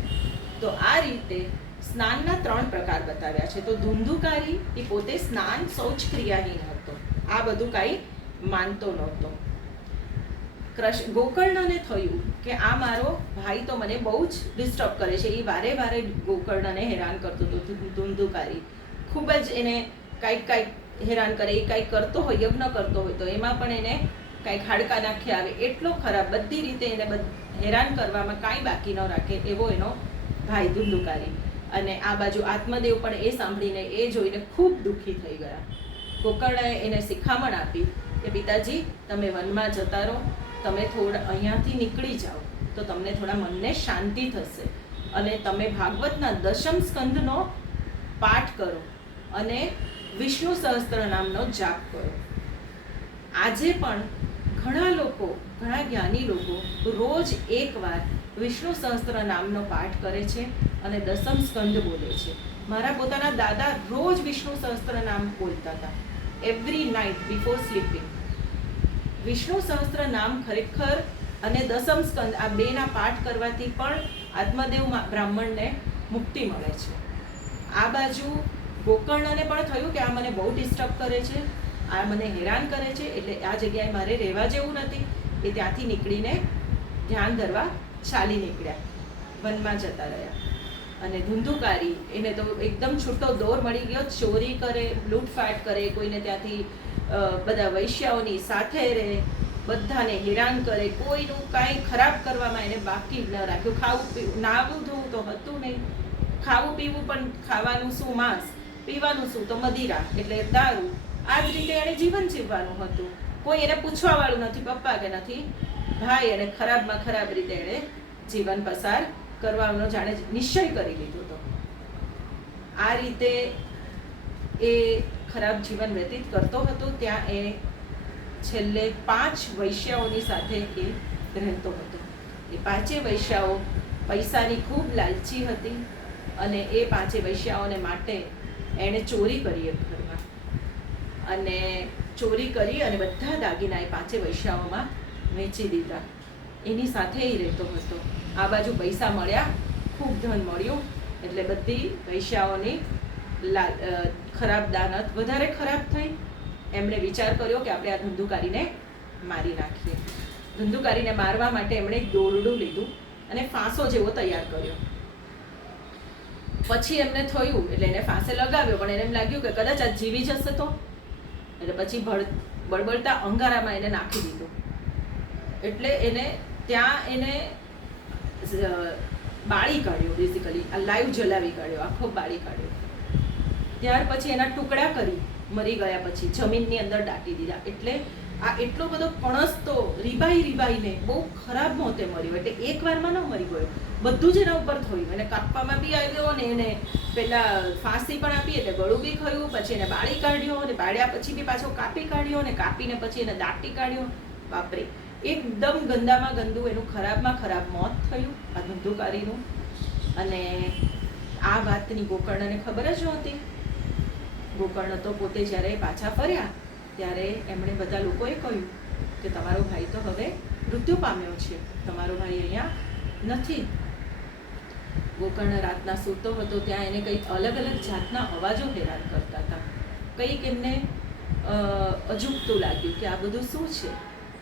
તો આ રીતે સ્નાનના 3 પ્રકાર બતાવ્યા છે. તો ધુંધુકારી એ પોતે સ્નાન શૌચ ક્રિયાહીન હતો, આ બધું કાંઈ માનતો નહોતો. ગોકર્ણને થયું કે આ મારો ભાઈ તો મને બહુ જ ડિસ્ટર્બ કરે છે, એ વારે વારે ગોકર્ણને હેરાન કરતો હતો. ધુંધુકારી ખૂબ જ એને કાંઈક હેરાન કરે, એ કાંઈક કરતો હોય, યજ્ઞ કરતો હોય તો એમાં પણ એને કાંઈક હાડકા નાખી આવે, એટલો ખરાબ, બધી રીતે એને હેરાન કરવામાં કાંઈ બાકી ન રાખે એવો એનો ભાઈ ધુંધુકારી. અને આ બાજુ આત્મદેવ પણ એ સાંભળીને, એ જોઈને ખૂબ દુઃખી થઈ ગયા. ગોકર્ણએ એને શિખામણ આપી કે પિતાજી તમે વનમાં જતા રહો, તમે થોડા અહીંયાથી નીકળી જાઓ તો તમને થોડા મનને શાંતિ થશે, અને તમે ભાગવતના 10મ સ્કંદનો પાઠ કરો અને વિષ્ણુ સહસ્ત્ર નામનો જાપ કરો. આજે પણ ઘણા જ્ઞાની લોકો રોજ એકવાર વિષ્ણુ સહસ્ત્ર નામનો પાઠ કરે છે અને 10મ સ્કંદ બોલે છે. મારા પોતાના દાદા રોજ વિષ્ણુ સહસ્ત્ર નામ બોલતા હતા, every night before sleeping. Vishnu સહસ્ત્ર નામ ખરેખર અને 10મ સ્કંદ આ બેના પાઠ કરવાથી પણ આત્મદેવ બ્રાહ્મણને મુક્તિ મળે છે. આ બાજુ ગોકર્ણને પણ થયું કે આ મને બહુ ડિસ્ટર્બ કરે છે, આ મને હેરાન કરે છે, એટલે આ જગ્યાએ મારે રહેવા જેવું નથી. એ ત્યાંથી નીકળીને ધ્યાન ધરવા ચાલી નીકળ્યા, વનમાં જતા રહ્યા. અને ધુંધુકારી એને તો એકદમ છૂટો દોર મળી ગયો, ચોરી કરે, લૂંટફાટ કરે, કોઈને ત્યાંથી બધા વૈશ્યાઓની સાથે રહે, બધાને હેરાન કરે, કોઈનું કાંઈ ખરાબ કરવામાં એને બાકી ન રાખ્યું. ખાવું પીવું, નાવું ધોવું તો હતું નહીં, ખાવું પીવું પણ ખાવાનું શું માંસ, પીવાનું શું તો મદિરા એટલે દારૂ. આ જ રીતે એણે જીવન જીવવાનું હતું. કોઈ એને પૂછવાવાળું નથી, પપ્પા કે નથી ભાઈ, એને ખરાબમાં ખરાબ રીતે એણે જીવન પસાર કરવાનો જાણે નિશ્ચય કરી લીધો હતો. આ રીતે એ ખરાબ જીવન વ્યતીત કરતો હતો. ત્યાં એ છેલ્લે 5 વૈશ્યાઓની સાથે એ રહેતો હતો. એ 5 વૈશ્યાઓ પૈસાની ખૂબ લાલચી હતી, અને એ 5 વૈશ્યાઓને માટે એણે ચોરી કરી એક ઘરમાં, અને ચોરી કરી અને બધા દાગીના એ 5 વૈશ્યાઓમાં વેચી દીધા. એની સાથે એ રહેતો હતો. આ બાજુ પૈસા મળ્યા, ખૂબ ધન મળ્યું, એટલે બધી વૈશ્યાઓની ખરાબ દાનત વધારે ખરાબ થઈ. એમણે વિચાર કર્યો કે આપણે આ ધુંધુકારીને મારી નાખીએ. ધુંધુકારીને મારવા માટે એમણે એક દોરડું લીધું અને ફાંસો જેવો તૈયાર કર્યો. પછી એમને થયું, એટલે એને ફાંસે લગાવ્યો, પણ એને એમ લાગ્યું કે કદાચ આ જીવી જશે તો, એટલે પછી બળબળતા અંગારામાં એને નાખી દીધું. એટલે એને બાળી કાઢ્યો, બેઝિકલી આ લાઈવ જલાવી કાઢ્યો, આખો બાળી કાઢ્યો. ત્યાર પછી એના ટુકડા કરી મરી ગયા પછી જમીનની અંદર દાટી દીધા. એટલે આ એટલો બધો કણસતો રીબાઈને બહુ ખરાબ મોતે મર્યો. એટલે એક વારમાં ન મરી ગયો, બધું જ એના ઉપર થયું. એને કાપવામાં બી આવ્યો, ને એને પેલા ફાંસી પણ આપી, એટલે ગળું બી ખયું. પછી એને બાળી કાઢ્યો, અને બાળ્યા પછી બી પાછો કાપી કાઢ્યો, અને કાપીને પછી એને દાટી કાઢ્યો. બાપરે, એકદમ ગંદામાં ગંદુ એનું ખરાબમાં ખરાબ મોત થયું આ ધુંધુકારીનું. અને આ વાતની ગોકર્ણને ખબર જ નહોતી. ગોકર્ણ તો પોતે જ્યારે પાછા ફર્યા ત્યારે એમણે બધા લોકોએ કહ્યું કે તમારો ભાઈ તો હવે મૃત્યુ પામ્યો છે, તમારો ભાઈ અહીંયા નથી. ગોકર્ણ રાતના સૂતો હતો, ત્યાં એને કંઈક અલગ અલગ જાતના અવાજો હેરાન કરતા હતા. કંઈક એમને અજુગતું લાગ્યું કે આ બધું શું છે.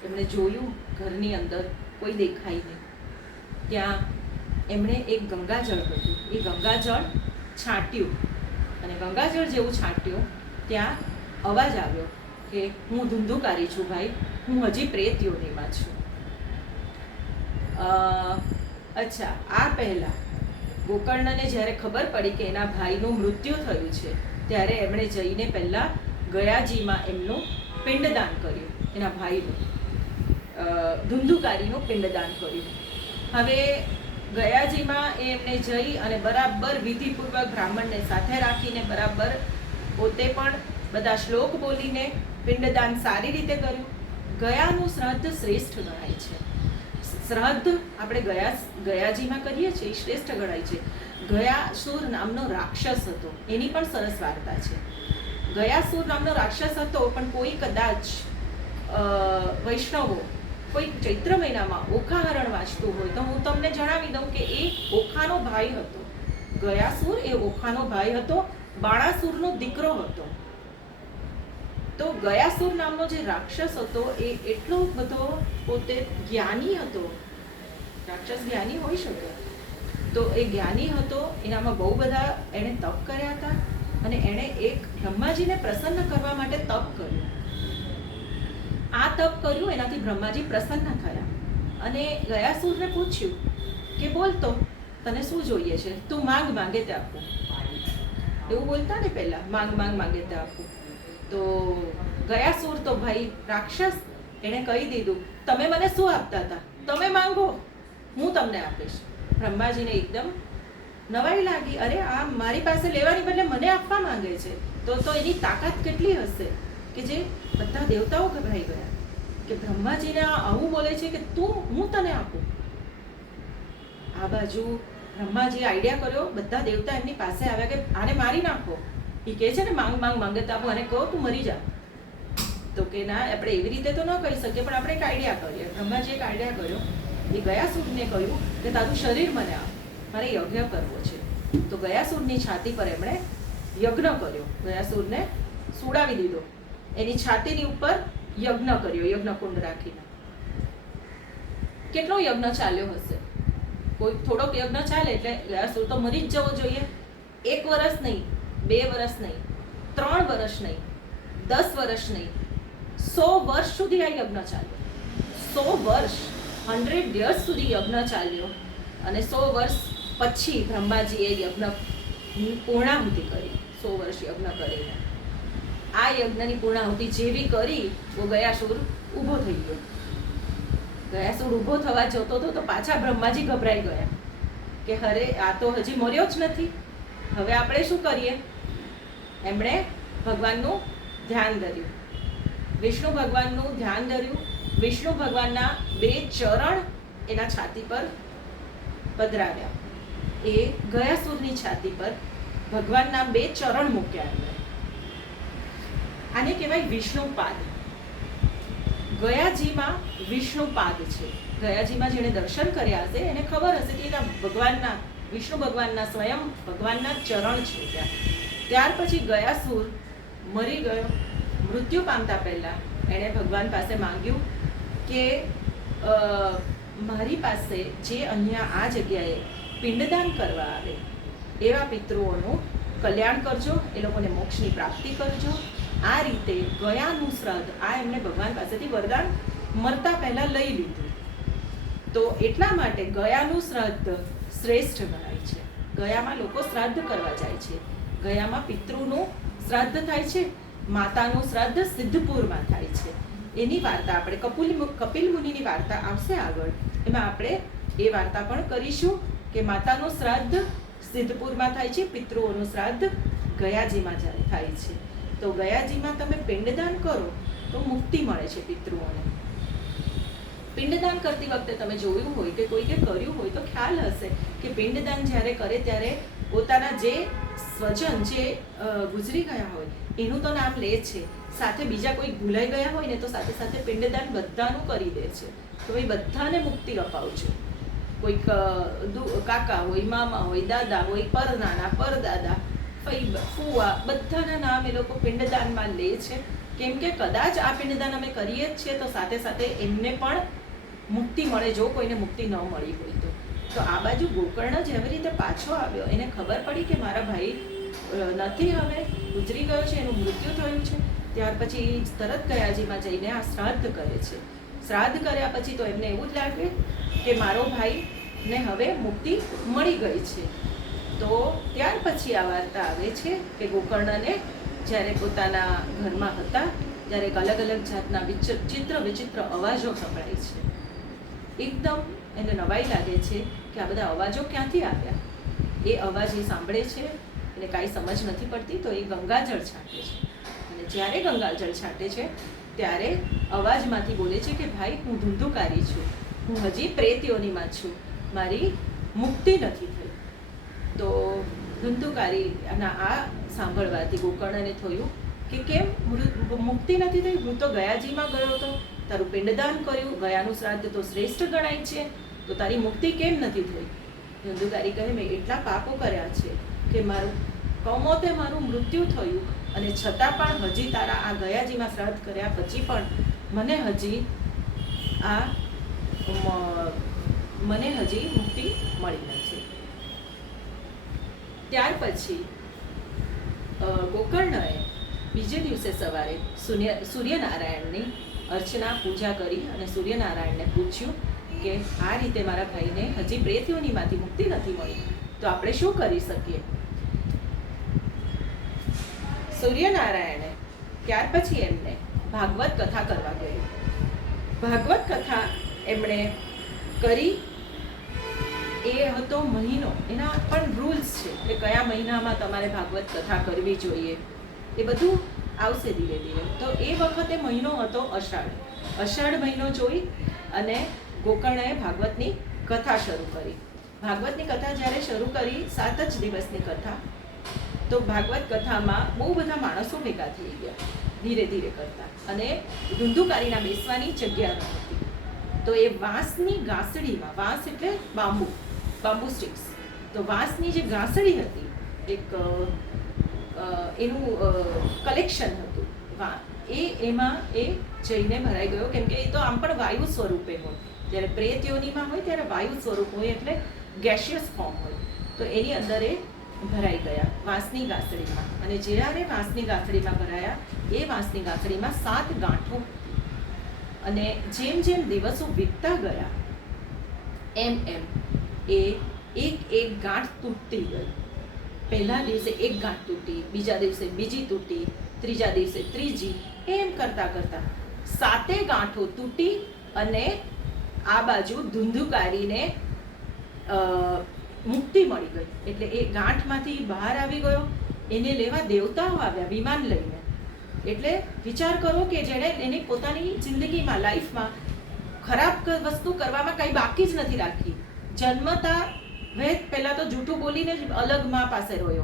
એમણે જોયું, ઘરની અંદર કોઈ દેખાય નહીં. ત્યાં એમણે એક ગંગાજળ હતું, એ ગંગાજળ છાંટ્યું, અને ગંગાજળ જેવું છાંટ્યું ત્યાં અવાજ આવ્યો કે હું ધુંધુકારી છું ભાઈ, હું હજી પ્રેત યોનિમાં છું. અચ્છા, આ પહેલાં ગોકર્ણને જ્યારે ખબર પડી કે એના ભાઈનું મૃત્યુ થયું છે ત્યારે એમણે જઈને પહેલાં ગયાજીમાં એમનું પિંડદાન કર્યું, એના ભાઈનું ધુંધુકારીનું પિંડદાન કર્યું. હવે ગયાજીમાં એમણે જઈ અને બરાબર વિધિપૂર્વક બ્રાહ્મણને સાથે રાખીને બરાબર પોતે પણ બધા શ્લોક બોલીને પિંડદાન સારી રીતે કર્યું. ગયાનું શ્રાદ્ધ શ્રેષ્ઠ ગણાય છે. શ્રાદ્ધ આપણે ગયાજીમાં કરીએ છીએ એ શ્રેષ્ઠ ગણાય છે. ગયાસુર નામનો રાક્ષસ હતો, એની પણ સરસ વાર્તા છે. ગયાસુર નામનો રાક્ષસ હતો, પણ કોઈ કદાચ વૈષ્ણવો કોઈ ચૈત્ર મહિનામાં ઓખાહરણ વાંચતું હોય તો હું તમને જણાવી દઉં કે એ ઓખાનો ભાઈ હતો. ગયાસુર એ ઓખાનો ભાઈ હતો, બાણાસુરનો દીકરો હતો. તો ગયાસુર નામનો જે રાક્ષસ હતો એ એટલો બધો પોતે જ્ઞાની હતો. રાક્ષસ જ્ઞાની હોઈ શકે, તો એ જ્ઞાની હતો. એનામાં બહુ બધા એણે તપ કર્યા હતા અને એણે એક બ્રહ્માજીને પ્રસન્ન કરવા માટે તપ કર્યું. આ તપ કર્યું, એનાથી બ્રહ્માજી પ્રસન્ન થયા અને ગયાસુરને પૂછ્યું કે બોલતો તને શું જોઈએ છે, તું માંગ માંગે તે આપું. એવું બોલતા ને પહેલા, માંગ માંગ માંગે તે આપું. તો ગયાસુર તો ભાઈ રાક્ષસ, એણે કહી દીધું તમે મને શું આપતા હતા, તમે માંગો હું તમને આપીશ. બ્રહ્માજીને એકદમ નવાઈ લાગી, અરે આ મારી પાસે લેવાની બદલે મને આપવા માંગે છે, તો એની તાકાત કેટલી હશે કે જે બધા દેવતાઓ ગભરાઈ ગયા કે બ્રહ્માજીને આવું બોલે છે કે હું તને આપું. આ બાજુ બ્રહ્માજી આઈડિયા કર્યો, બધા દેવતા એમની પાસે આવ્યા કે આને મારી નાખો. એ કહે છે ને માંગ માંગ માંગે તો આપું, અને કહો તું મરી જા. તો કે ના, આપણે એવી રીતે તો ન કહી શકીએ, પણ આપણે એક આઈડિયા કરીએ. બ્રહ્માજી એક આઈડિયા કર્યો. એ ગયાસુરને કહ્યું કે તારું શરીર મને આપ, મારે યજ્ઞ કરવો છે. તો ગયાસુરની છાતી પર એમણે યજ્ઞ કર્યો. ગયાસુરને સુડાવી દીધો, એની છાતીની ઉપર યજ્ઞ કર્યો, યજ્ઞકુંડ રાખીને. કેટલો યજ્ઞ ચાલ્યો હશે? કોઈ થોડોક યજ્ઞ ચાલે એટલે ગયાસુર તો મરી જ જવો જોઈએ. 1 વર્ષ નહીં, 2 વર્ષ નહીં, 3 વર્ષ નહીં, 10 વર્ષ નહીં, 100 વર્ષ સુધી આ યજ્ઞ ચાલ્યો. 100 વર્ષ, 100 years સુધી યજ્ઞ ચાલ્યો. અને 100 વર્ષ પછી બ્રહ્માજીએ યજ્ઞની પૂર્ણાહુતિ કરી. 100 વર્ષ યજ્ઞ કરીને આ યજ્ઞની પૂર્ણાહુતિ જેવી કરી તો ગયાસુર ઊભો થઈ ગયો. ગયાસુર ઊભો થવા જતો હતો તો પાછા બ્રહ્માજી ગભરાઈ ગયા કે અરે આ તો હજી મર્યો જ નથી, હવે આપણે શું કરીએ? એમણે ભગવાનનું ધ્યાન ધર્યું, વિષ્ણુ ભગવાનનું ધ્યાન ધર્યું. વિષ્ણુ ભગવાનના 2 ચરણ એના છાતી પર પધરાવ્યા. એ ગયાસુરની છાતી પર ભગવાનના 2 ચરણ મૂક્યા. આને કહેવાય વિષ્ણુપાદ. ગયાજીમાં વિષ્ણુપાદ છે. ગયાજીમાં જેણે દર્શન કર્યા હશે એને ખબર હશે કે ભગવાનના, વિષ્ણુ ભગવાનના, સ્વયં ભગવાનના ચરણ છે ત્યાં. ત્યાર પછી ગયાસુર મરી ગયો. મૃત્યુ પામતા પહેલા એણે ભગવાન પાસે માંગ્યું કે મારી પાસે જે અહીંયા આ જગ્યાએ પિંડદાન કરવા આવે એવા પિતૃઓનું કલ્યાણ કરજો, એ લોકોને મોક્ષની પ્રાપ્તિ કરજો. આ રીતે ગયાનું શ્રાદ્ધ આ એમને ભગવાન પાસેથી વરદાન મરતા પહેલા લઈ લીધું. તો એટલા માટે ગયાનું શ્રાદ્ધ શ્રેષ્ઠ ગણાય છે. ગયામાં લોકો શ્રાદ્ધ કરવા જાય છે. ગયામાં પિતૃનું શ્રાદ્ધ થાય છે, માતાનું શ્રાદ્ધ સિદ્ધપુરમાં થાય છે. એની વાર્તા આપણે કપિલ મુનિની વાર્તા આવશે આગળ, એમાં આપણે એ વાર્તા પણ કરીશું કે માતાનું શ્રાદ્ધ સિદ્ધપુરમાં થાય છે, પિતૃઓનું શ્રાદ્ધ ગયાજીમાં જ્યારે થાય છે. તો ગયાજીમાં તમે પિંડદાન કરો તો મુક્તિ મળે છે પિતૃઓને. પિંડદાન કરતી વખતે તમે જોયું હોય કે કોઈએ કર્યું હોય તો ખ્યાલ હશે કે પિંડદાન જ્યારે કરે ત્યારે પોતાના જે સ્વજન જે ગુજરી ગયા હોય એનું તો નામ લે છે, સાથે બીજા કોઈ ભૂલાઈ ગયા હોય ને તો સાથે સાથે પિંડદાન બધાનું કરી દે છે. તો એ બધાને મુક્તિ અપાવજો. કોઈક કાકા હોય, મામા હોય, દાદા હોય, પરનાના, પરદાદા, ફુવા, બધાના નામ એ લોકો પિંડદાનમાં લે છે. કેમ કે કદાચ આ પિંડદાન અમે કરીએ જ છીએ તો સાથે સાથે એમને પણ મુક્તિ મળે, જો કોઈને મુક્તિ ન મળી હોય તો. તો આ બાજુ ગોકર્ણ જેવી રીતે પાછો આવ્યો, એને ખબર પડી કે મારા ભાઈ નથી, હવે ગુજરી ગયો છે, એનું મૃત્યુ થયું છે. ત્યાર પછી તરત ગયાજીમાં જઈને આ શ્રાદ્ધ કરે છે. શ્રાદ્ધ કર્યા પછી તો એમને એવું જ લાગે કે મારો ભાઈને હવે મુક્તિ મળી ગઈ છે. તો ત્યાર પછી આ વાર્તા આવે છે કે ગોકર્ણને જ્યારે પોતાના ઘરમાં હતા ત્યારે અલગ અલગ જાતના વિચિત્ર અવાજો સંભળાય છે. એકદમ એને નવાઈ લાગે છે કે આ બધા અવાજો ક્યાંથી આવ્યા. એ અવાજ એ સાંભળે છે, એને કાંઈ સમજ નથી પડતી, તો એ ગંગાજળ છાંટે છે. અને જ્યારે ગંગાજળ છાંટે છે ત્યારે અવાજમાંથી બોલે છે કે ભાઈ, હું ધુંધુકારી છું, હું હજી પ્રેત યોનિમાં છું, મારી મુક્તિ નથી થઈ. તો ધુંધુકારી આ સાંભળવાથી ગોકર્ણને થયું કે કેમ મુક્તિ નથી થઈ? હું તો ગયાજીમાં ગયો હતો, તારું પિંડદાન કર્યું, ગયાનું શ્રાદ્ધ તો શ્રેષ્ઠ ગણાય છે, તો તારી મુક્તિ કેમ નથી થઈ? ધુંધુકારી કહે, મેં એટલા પાપો કર્યા છે કે મારું કમોતે મારું મૃત્યુ થયું, અને છતાં પણ હજી તારા આ ગયાજીમાં શ્રાદ્ધ કર્યા પછી પણ મને હજી મુક્તિ મળી નથી. ત્યાર પછી ગોકર્ણએ બીજે દિવસે સવારે સૂર્યનારાયણની અર્ચના પૂજા કરી અને સૂર્યનારાયણને પૂછ્યું કે આ રીતે મારા ભાઈને હજી પ્રેત યોનિમાંથી મુક્તિ નથી મળી, તો આપણે શું કરી શકીએ? સૂર્યનારાયણે ત્યાર પછી એમને ભાગવત કથા કરવા કહ્યું. ભાગવત કથા એમણે કરી. એ હતો મહિનો, એના પણ રૂલ્સ છે કે કયા મહિનામાં તમારે ભાગવત કથા કરવી જોઈએ, એ બધું આવશે ધીરે ધીરે. તો એ વખતે મહિનો હતો અષાઢ. અષાઢ મહિનો જોઈ અને ગોકર્ણએ ભાગવતની કથા શરૂ કરી. ભાગવતની કથા જ્યારે શરૂ કરી, 7 જ દિવસની કથા, તો ભાગવત કથામાં બહુ બધા માણસો ભેગા થઈ ગયા ધીરે ધીરે કરતા, અને ધુંધુકારીના બેસવાની જગ્યા નહોતી. તો એ વાંસની ગાંસડીમાં, વાંસ એટલે બાંબુ સ્ટિક્સ, તો વાંસની જે ગાંસડી હતી, એક એનું કલેક્શન હતું, એમાં એ જઈને ભરાઈ ગયો. કેમ કે એ તો આમ પણ વાયુ સ્વરૂપે હોય, જ્યારે પ્રેત યોનિમાં હોય ત્યારે વાયુ સ્વરૂપ હોય, એટલે ગેશિયસ ફોર્મ હોય. તો એની અંદર એ ભરાઈ ગયા વાંસની ગાંસડીમાં. અને જ્યારે વાંસની ગાંસડીમાં ભરાયા, એ વાંસની ગાંસડીમાં 7 ગાંઠો. અને જેમ જેમ દિવસો વીતતા ગયા એમ એમ એ એક ગાંઠ તૂટતી ગઈ. પહેલા દિવસે એક ગાંઠ તૂટી, બીજા દિવસે બીજી તૂટી, ત્રીજા દિવસે ત્રીજી, એમ કરતા 7 ગાંઠો તૂટી. અને આ બાજુ ધુંધુકારીને મુક્તિ મળી ગઈ. એટલે એ ગાંઠમાંથી બહાર આવી ગયો. એને લેવા દેવતાઓ આવ્યા વિમાન લઈને. એટલે વિચાર કરો કે જેણે એની પોતાની જિંદગીમાં, લાઈફમાં ખરાબ વસ્તુ કરવામાં કંઈ બાકી જ નથી રાખી. જન્મતા પહેલા તો જૂઠું બોલીને જ અલગ મા પાસે રહ્યો.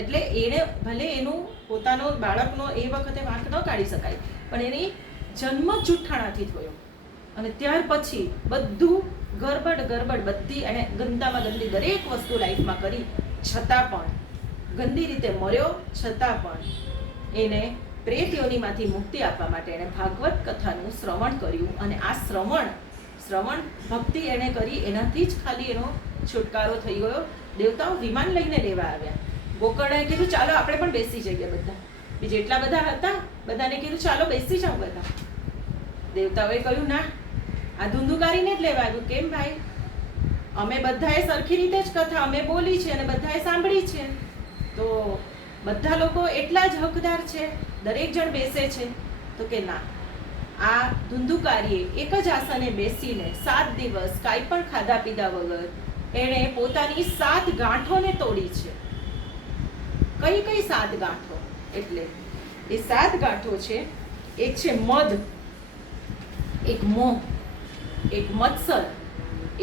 એટલે એણે ભલે એનું પોતાનો બાળકનો એ વખતે વાંક ન કાઢી શકાય, પણ એની જન્મ જ જૂઠાણાથી થયો. અને ત્યાર પછી બધું ગરબડ બધી એણે ગંદામાં ગંદી દરેક વસ્તુ લાઈફમાં કરી, છતાં પણ ગંદી રીતે મર્યો, છતાં પણ એને પ્રેત યોનિમાંથી મુક્તિ આપવા માટે એણે ભાગવત કથાનું શ્રવણ કર્યું. અને આ શ્રવણ ભક્તિ એણે કરી, એનાથી જ ખાલી એનો છુટકારો થઈ ગયો. દેવતાઓ વિમાન લઈને લેવા આવ્યા. ગોકર્ણએ કીધું ચાલો આપણે પણ બેસી જઈએ. બધા જેટલા બધા હતા બધાને કીધું ચાલો બેસી જાઓ બધા. દેવતાઓએ કહ્યું ના, આ ધુંધુકારીને જ લેવા આવ્યું. કેમ ભાઈ? અમે બધાએ સરખી રીતે જ કથા અમે બોલી છે અને બધાએ સાંભળી છે, તો બધા લોકો એટલા જ હકદાર છે, દરેક જણ બેસે છે. તો કે ના, આ ધુંધુકારીએ એક જ આસને બેસીને 7 દિવસ કાંઈ પણ ખાધા પીધા વગર એણે પોતાની 7 ગાંઠોને તોડી છે. કઈ 7 ગાંઠો? એટલે એ 7 ગાંઠો છે, એક છે મદ, એક મોહ, એક મત્સર,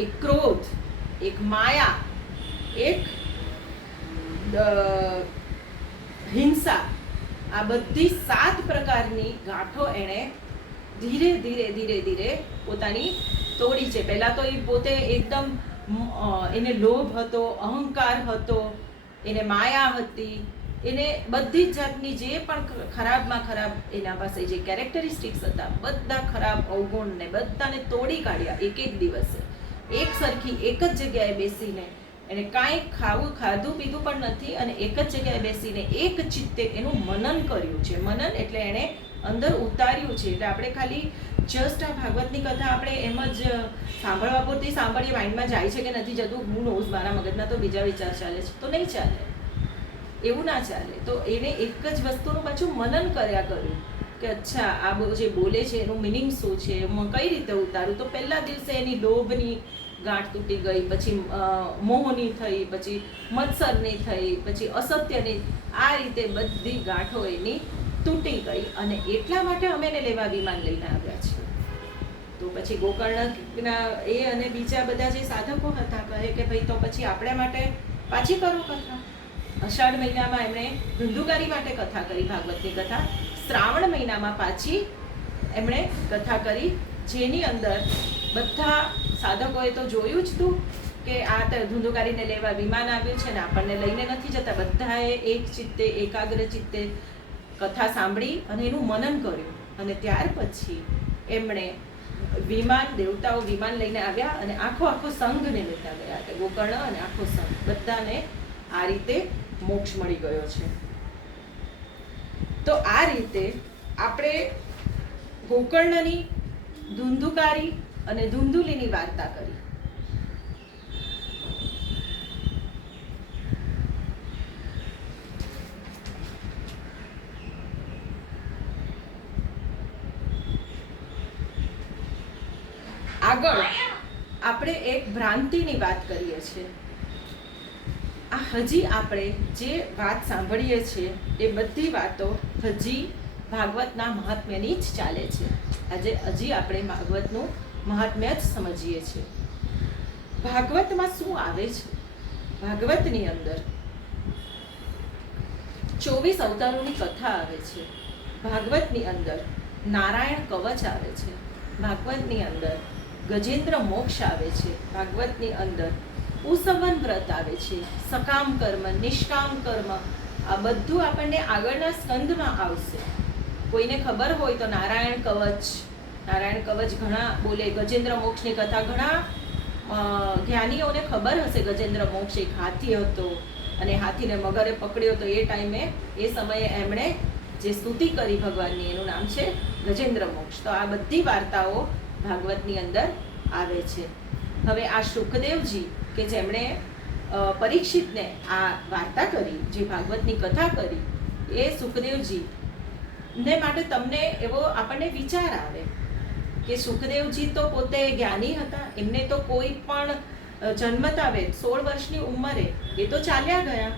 એક ક્રોધ, એક માયા, એક હિંસા. આ બધી 7 પ્રકારની ગાંઠો એણે ધીરે ધીરે પોતાની તોડી છે. પહેલા તો એ પોતે એકદમ એને લોભ હતો, અહંકાર હતો, એને માયા હતી, એને બધી જ જાતની જે પણ ખરાબમાં ખરાબ એના પાસે જે કેરેક્ટરિસ્ટિક્સ હતા, બધા ખરાબ અવગુણને બધાને તોડી કાઢ્યા. એક દિવસે એક સરખી એક જ જગ્યાએ બેસીને એને કાંઈ ખાધું પીધું પણ નથી, અને એક જ જગ્યાએ બેસીને એક ચિત્તે એનું મનન કર્યું છે. મનન એટલે એણે અંદર ઉતાર્યું છે. એટલે આપણે ખાલી જસ્ટ આ ભાગવતની કથા આપણે એમ જ સાંભળવા પૂરતી સાંભળીએ, માઇન્ડમાં જાય છે કે નથી જતું, હું નોઝ, મારા મગજના તો બીજા વિચાર ચાલે છે, તો નહીં ચાલે, એવું ના ચાલે. તો એને એક જ વસ્તુનું પાછું મનન કર્યા કર્યું કે અચ્છા આ જે બોલે છે એનું મિનિંગ શું છે, હું કઈ રીતે ઉતારું. તો પહેલા દિવસે એની લોભની ગાંઠ તૂટી ગઈ, પછી મોહની થઈ, પછી મત્સરની થઈ, પછી અસત્યની, આ રીતે બધી ગાંઠો એની તૂટી ગઈ. અને એટલા માટે અમે એને લેવા વિમાન લઈને આવ્યા છીએ. તો પછી ગોકર્ણના એ અને બીજા બધા જે સાધકો હતા કહે કે ભાઈ તો પછી આપણા માટે પાછી કરો કથા. અષાઢ મહિનામાં એમણે ધુંધુકારી માટે કથા કરી, ભાગવતની કથા. શ્રાવણ મહિનામાં પાછી એમણે કથા કરી, જેની અંદર બધા સાધકોએ તો જોયું જ હતું કે આ ધુંધુકારીને લેવા વિમાન આવ્યું છે ને આપણને લઈને નથી જતા. બધાએ એક ચિત્તે, એકાગ્ર ચિત્તે કથા સાંભળી અને એનું મનન કર્યું. અને ત્યાર પછી એમણે વિમાન, દેવતાઓ વિમાન લઈને આવ્યા અને આખો સંઘને લેતા ગયા કે ગોકર્ણ અને આખો સંઘ બધાને આ રીતે મોક્ષ મળી ગયો છે. તો આ રીતે આપણે ગોકર્ણની, ધુંધુકારી અને ધુંધુલીની વાર્તા કરી. આગળ આપણે એક ભ્રાંતિની વાત કરીએ છીએ. આ હજી આપણે જે વાત સાંભળીએ છીએ એ બધી વાતો હજી ભાગવતના મહાત્મ્યની જ ચાલે છે. આજે હજી આપણે ભાગવતનું મહાત્મ્ય જ સમજીએ છીએ. ભાગવતમાં શું આવે છે? ભાગવતની અંદર 24 અવતારોની કથા આવે છે. ભાગવતની અંદર નારાયણ કવચ આવે છે. ભાગવતની અંદર ગજેન્દ્ર મોક્ષ આવે છે. ભાગવતની અંદર ઉસવન વ્રત આવે છે. સકામ કર્મ, નિષ્કામ કર્મ, આ બધું આપણને આગળના સ્કંદમાં આવશે. કોઈને ખબર હોય તો નારાયણ કવચ ઘણા બોલે. ગજેન્દ્ર મોક્ષની કથા ઘણા જ્ઞાનીઓને ખબર હશે. ગજેન્દ્ર મોક્ષ એક હાથી હતો અને હાથીને મગરે પકડ્યો તો એ ટાઈમે, એ સમયે એમણે જે સ્તુતિ કરી ભગવાનની, એનું નામ છે ગજેન્દ્ર મોક્ષ. તો આ બધી વાર્તાઓ ભાગવતની અંદર આવે છે. હવે આ શુકદેવજી કે જેમણે પરીક્ષિતને આ વાર્તા કરી, જે ભાગવતની કથા કરી, એ શુકદેવજી ને માટે તમને એવો આપણને વિચાર આવે કે શુકદેવજી તો પોતે જ્ઞાની હતા. એમને તો કોઈ પણ જન્મતા વેદ 16 વર્ષની ઉંમરે એ તો ચાલ્યા ગયા,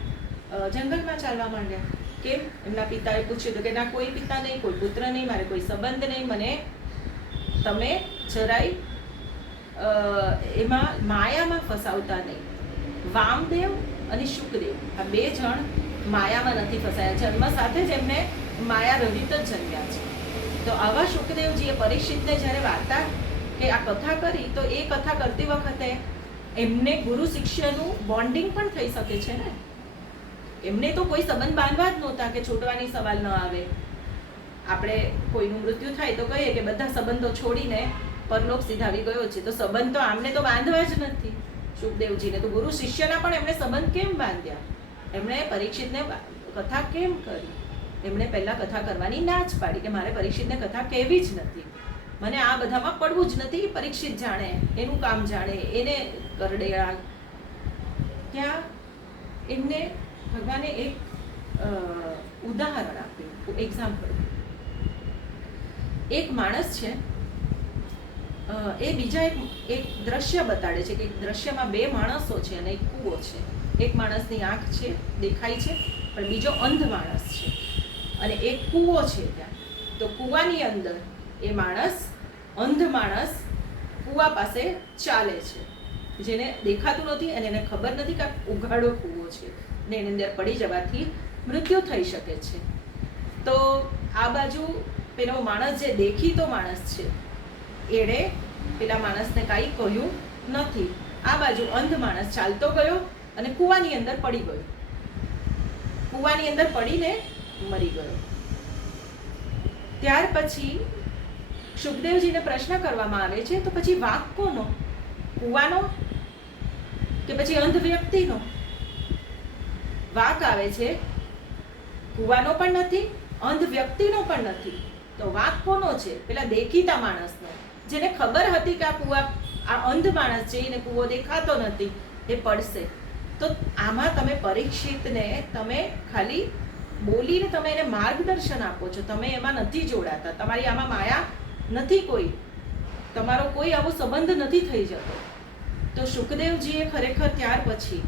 જંગલમાં ચાલવા માંડ્યા. કેમ? એમના પિતાએ પૂછ્યું કે ના, કોઈ પિતા નહીં, કોઈ પુત્ર નહીં, મારે કોઈ સંબંધ નહીં, મને તમે જરાય એમાં માયામાં ફસાવતા નહીં. વામદેવ અને શુકદેવ આ 2 જણ માયામાં નથી ફસાયા. જન્મ સાથે જ એમને માયા રહિત જ જન્મ્યા છે. તો આવા શુકદેવજીએ પરીક્ષિતને જ્યારે વાર્તા કે આ કથા કરી, તો એ કથા કરતી વખતે એમને ગુરુ શિષ્યનું બોન્ડિંગ પણ થઈ શકે છે ને. એમને તો કોઈ સંબંધ બાંધવા જ નહોતા કે છૂટવાની સવાલ ન આવે. આપણે કોઈનું મૃત્યુ થાય તો કહીએ કે બધા સંબંધો છોડીને પરલોક સિધાવી ગયો છે. તો સંબંધ તો આમને તો બાંધવા જ નથી. શુકદેવજીને તો ગુરુ શિષ્યના પણ એમણે સંબંધ કેમ બાંધ્યા? એમણે પરીક્ષિતને કથા કેમ કરી? એમણે પહેલા કથા કરવાની ના જ પાડી કે મારે પરીક્ષિતને કથા કહેવી જ નથી, મને આ બધામાં પડવું જ નથી. પરીક્ષિત જાણે, એનું કામ જાણે, એને કરડેલા. ત્યાં એમને ભગવાને એક ઉદાહરણ આપ્યું, એક્ઝામ્પલ. એક માણસ છે, એ બીજા એક દ્રશ્ય બતાડે છે કે દ્રશ્યમાં 2 માણસો છે અને એક કૂવો છે. એક માણસની આંખ છે, દેખાય છે, પણ બીજો અંધ માણસ છે અને એક કૂવો છે ત્યાં. તો કૂવાની અંદર એ માણસ, અંધ માણસ કૂવા પાસે ચાલે છે, જેને દેખાતું નથી અને એને ખબર નથી કે ઉઘાડો કૂવો છે ને એની અંદર પડી જવાથી મૃત્યુ થઈ શકે છે. તો આ બાજુ પેલો માણસ જે દેખીતો માણસ છે, એણે પેલા માણસને કાંઈ કહ્યું નથી. આ બાજુ અંધ માણસ ચાલતો ગયો અને કૂવાની અંદર પડી ગયો. કૂવાની અંદર પડીને મરી ગયો. ત્યાર પછી શુકદેવજીને પ્રશ્ન કરવામાં આવે છે, તો પછી વાંક કોનો? કૂવાનો કે પછી અંધ વ્યક્તિનો? વાંક આવે છે કૂવાનો પણ નથી, અંધ વ્યક્તિનો પણ નથી, તો વાંક કોનો છે? પેલા દેખીતા માણસનો, જેને ખબર હતી કે આ અંધ માણસ છે, એને કૂવો દેખાતો નથી, એ પડશે. તો આમાં તમે પરીક્ષિતને તમે ખાલી બોલીને તમે એને માર્ગદર્શન આપો છો, તમે એમાં નથી જોડાતા, તમારી આમાં માયા નથી, કોઈ તમારો કોઈ આવો સંબંધ નથી થઈ જતો. તો શુકદેવજીએ ખરેખર ત્યાર પછી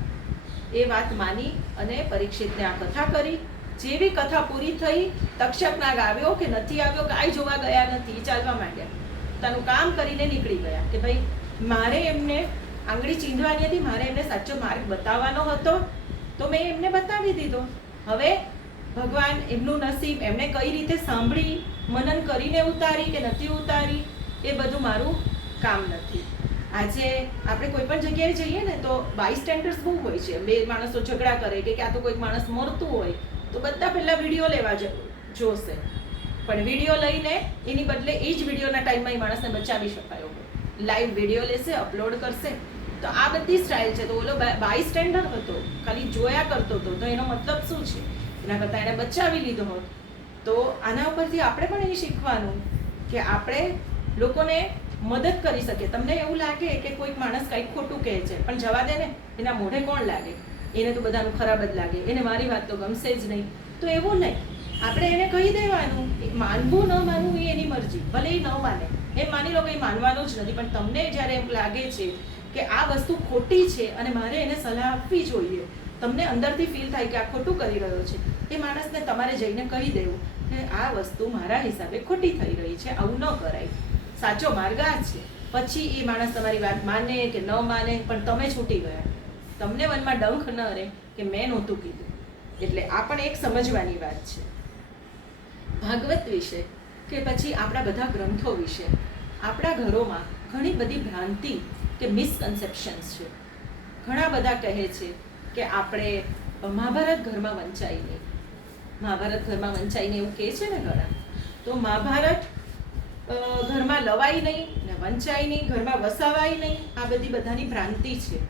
એ વાત માની અને પરીક્ષિતને આ કથા કરી. જેવી કથા પૂરી થઈ, તક્ષક નાગ આવ્યો કે નથી આવ્યો, કાંઈ જોવા ગયા નથી, ચાલવા માંડ્યા, પોતાનું કામ કરીને નીકળી ગયા કે ભાઈ મારે એમને આંગળી ચીંધવાની હતી, મારે એમને સાચો માર્ગ બતાવવાનો હતો, તો મેં એમને બતાવી દીધો. હવે ભગવાન એમનું નસીબ એમને કઈ રીતે સાંભળી, મનન કરીને ઉતારી કે નથી ઉતારી, એ બધું મારું કામ નથી. આજે આપણે કોઈ પણ જગ્યાએ જઈએ ને તો બાયસ્ટેન્ડર્સ બહુ હોય છે. બે માણસો ઝઘડા કરે કે ક્યાં તો કોઈક માણસ મરતું હોય તો બધા પહેલા વિડીયો લેવા જોશે, પણ વિડીયો લઈને એની બદલે એ જ વિડીયોના ટાઈમમાં એ માણસને બચાવી શકાયો હોય. લાઈવ વિડીયો લેશે, અપલોડ કરશે. તો આ બધી સ્ટાઇલ છે. તો ઓલો બાયસ્ટેન્ડર હતો, ખાલી જોયા કરતો હતો, તો એનો મતલબ શું છે? એના કરતાં એણે બચાવી લીધો હોત. તો આના ઉપરથી આપણે પણ એ શીખવાનું કે આપણે લોકોને મદદ કરી શકીએ. તમને એવું લાગે કે કોઈક માણસ કંઈક ખોટું કહે છે, પણ જવા દે ને, એના મોઢે કોણ લાગે? એને તો બધાનું ખરાબ જ લાગે, એને મારી વાત તો ગમશે જ નહીં. તો એવું નહીં, આપણે એને કહી દેવાનું, માનવું ન માનવું એ એની મરજી, ભલે એ ન માને, એમ માની લો કે એ માનવાનું જ નથી, પણ તમને જ્યારે એમ લાગે છે કે આ વસ્તુ ખોટી છે અને મારે એને સલાહ આપવી જોઈએ, તમને અંદરથી ફીલ થાય કે આ ખોટું કરી રહ્યો છે, એ માણસને તમારે જઈને કહી દેવું કે આ વસ્તુ મારા હિસાબે ખોટી થઈ રહી છે, આવું ન કરાય, સાચો માર્ગ આ છે. પછી એ માણસ તમારી વાત માને કે ન માને, પણ તમે છૂટી ગયા, તમને મનમાં ડંખ ન રહે કે મેં નહોતું કીધું. એટલે આ પણ એક સમજવાની વાત છે ભાગવત વિશે કે પછી આપણા બધા ગ્રંથો વિશે. આપણા ઘરોમાં ઘણી બધી ભ્રાંતિ કે મિસકન્સેપ્શન્સ છે. ઘણા બધા કહે છે કે આપણે મહાભારત ઘરમાં વંચાઈ નહીં, મહાભારત ઘરમાં વંચાઈને એવું કહે છે ને ઘણા. તો મહાભારત ઘરમાં લવાય નહીં ને વંચાય નહીં, ઘરમાં વસાવાય નહીં, આ બધી બધાની ભ્રાંતિ છે.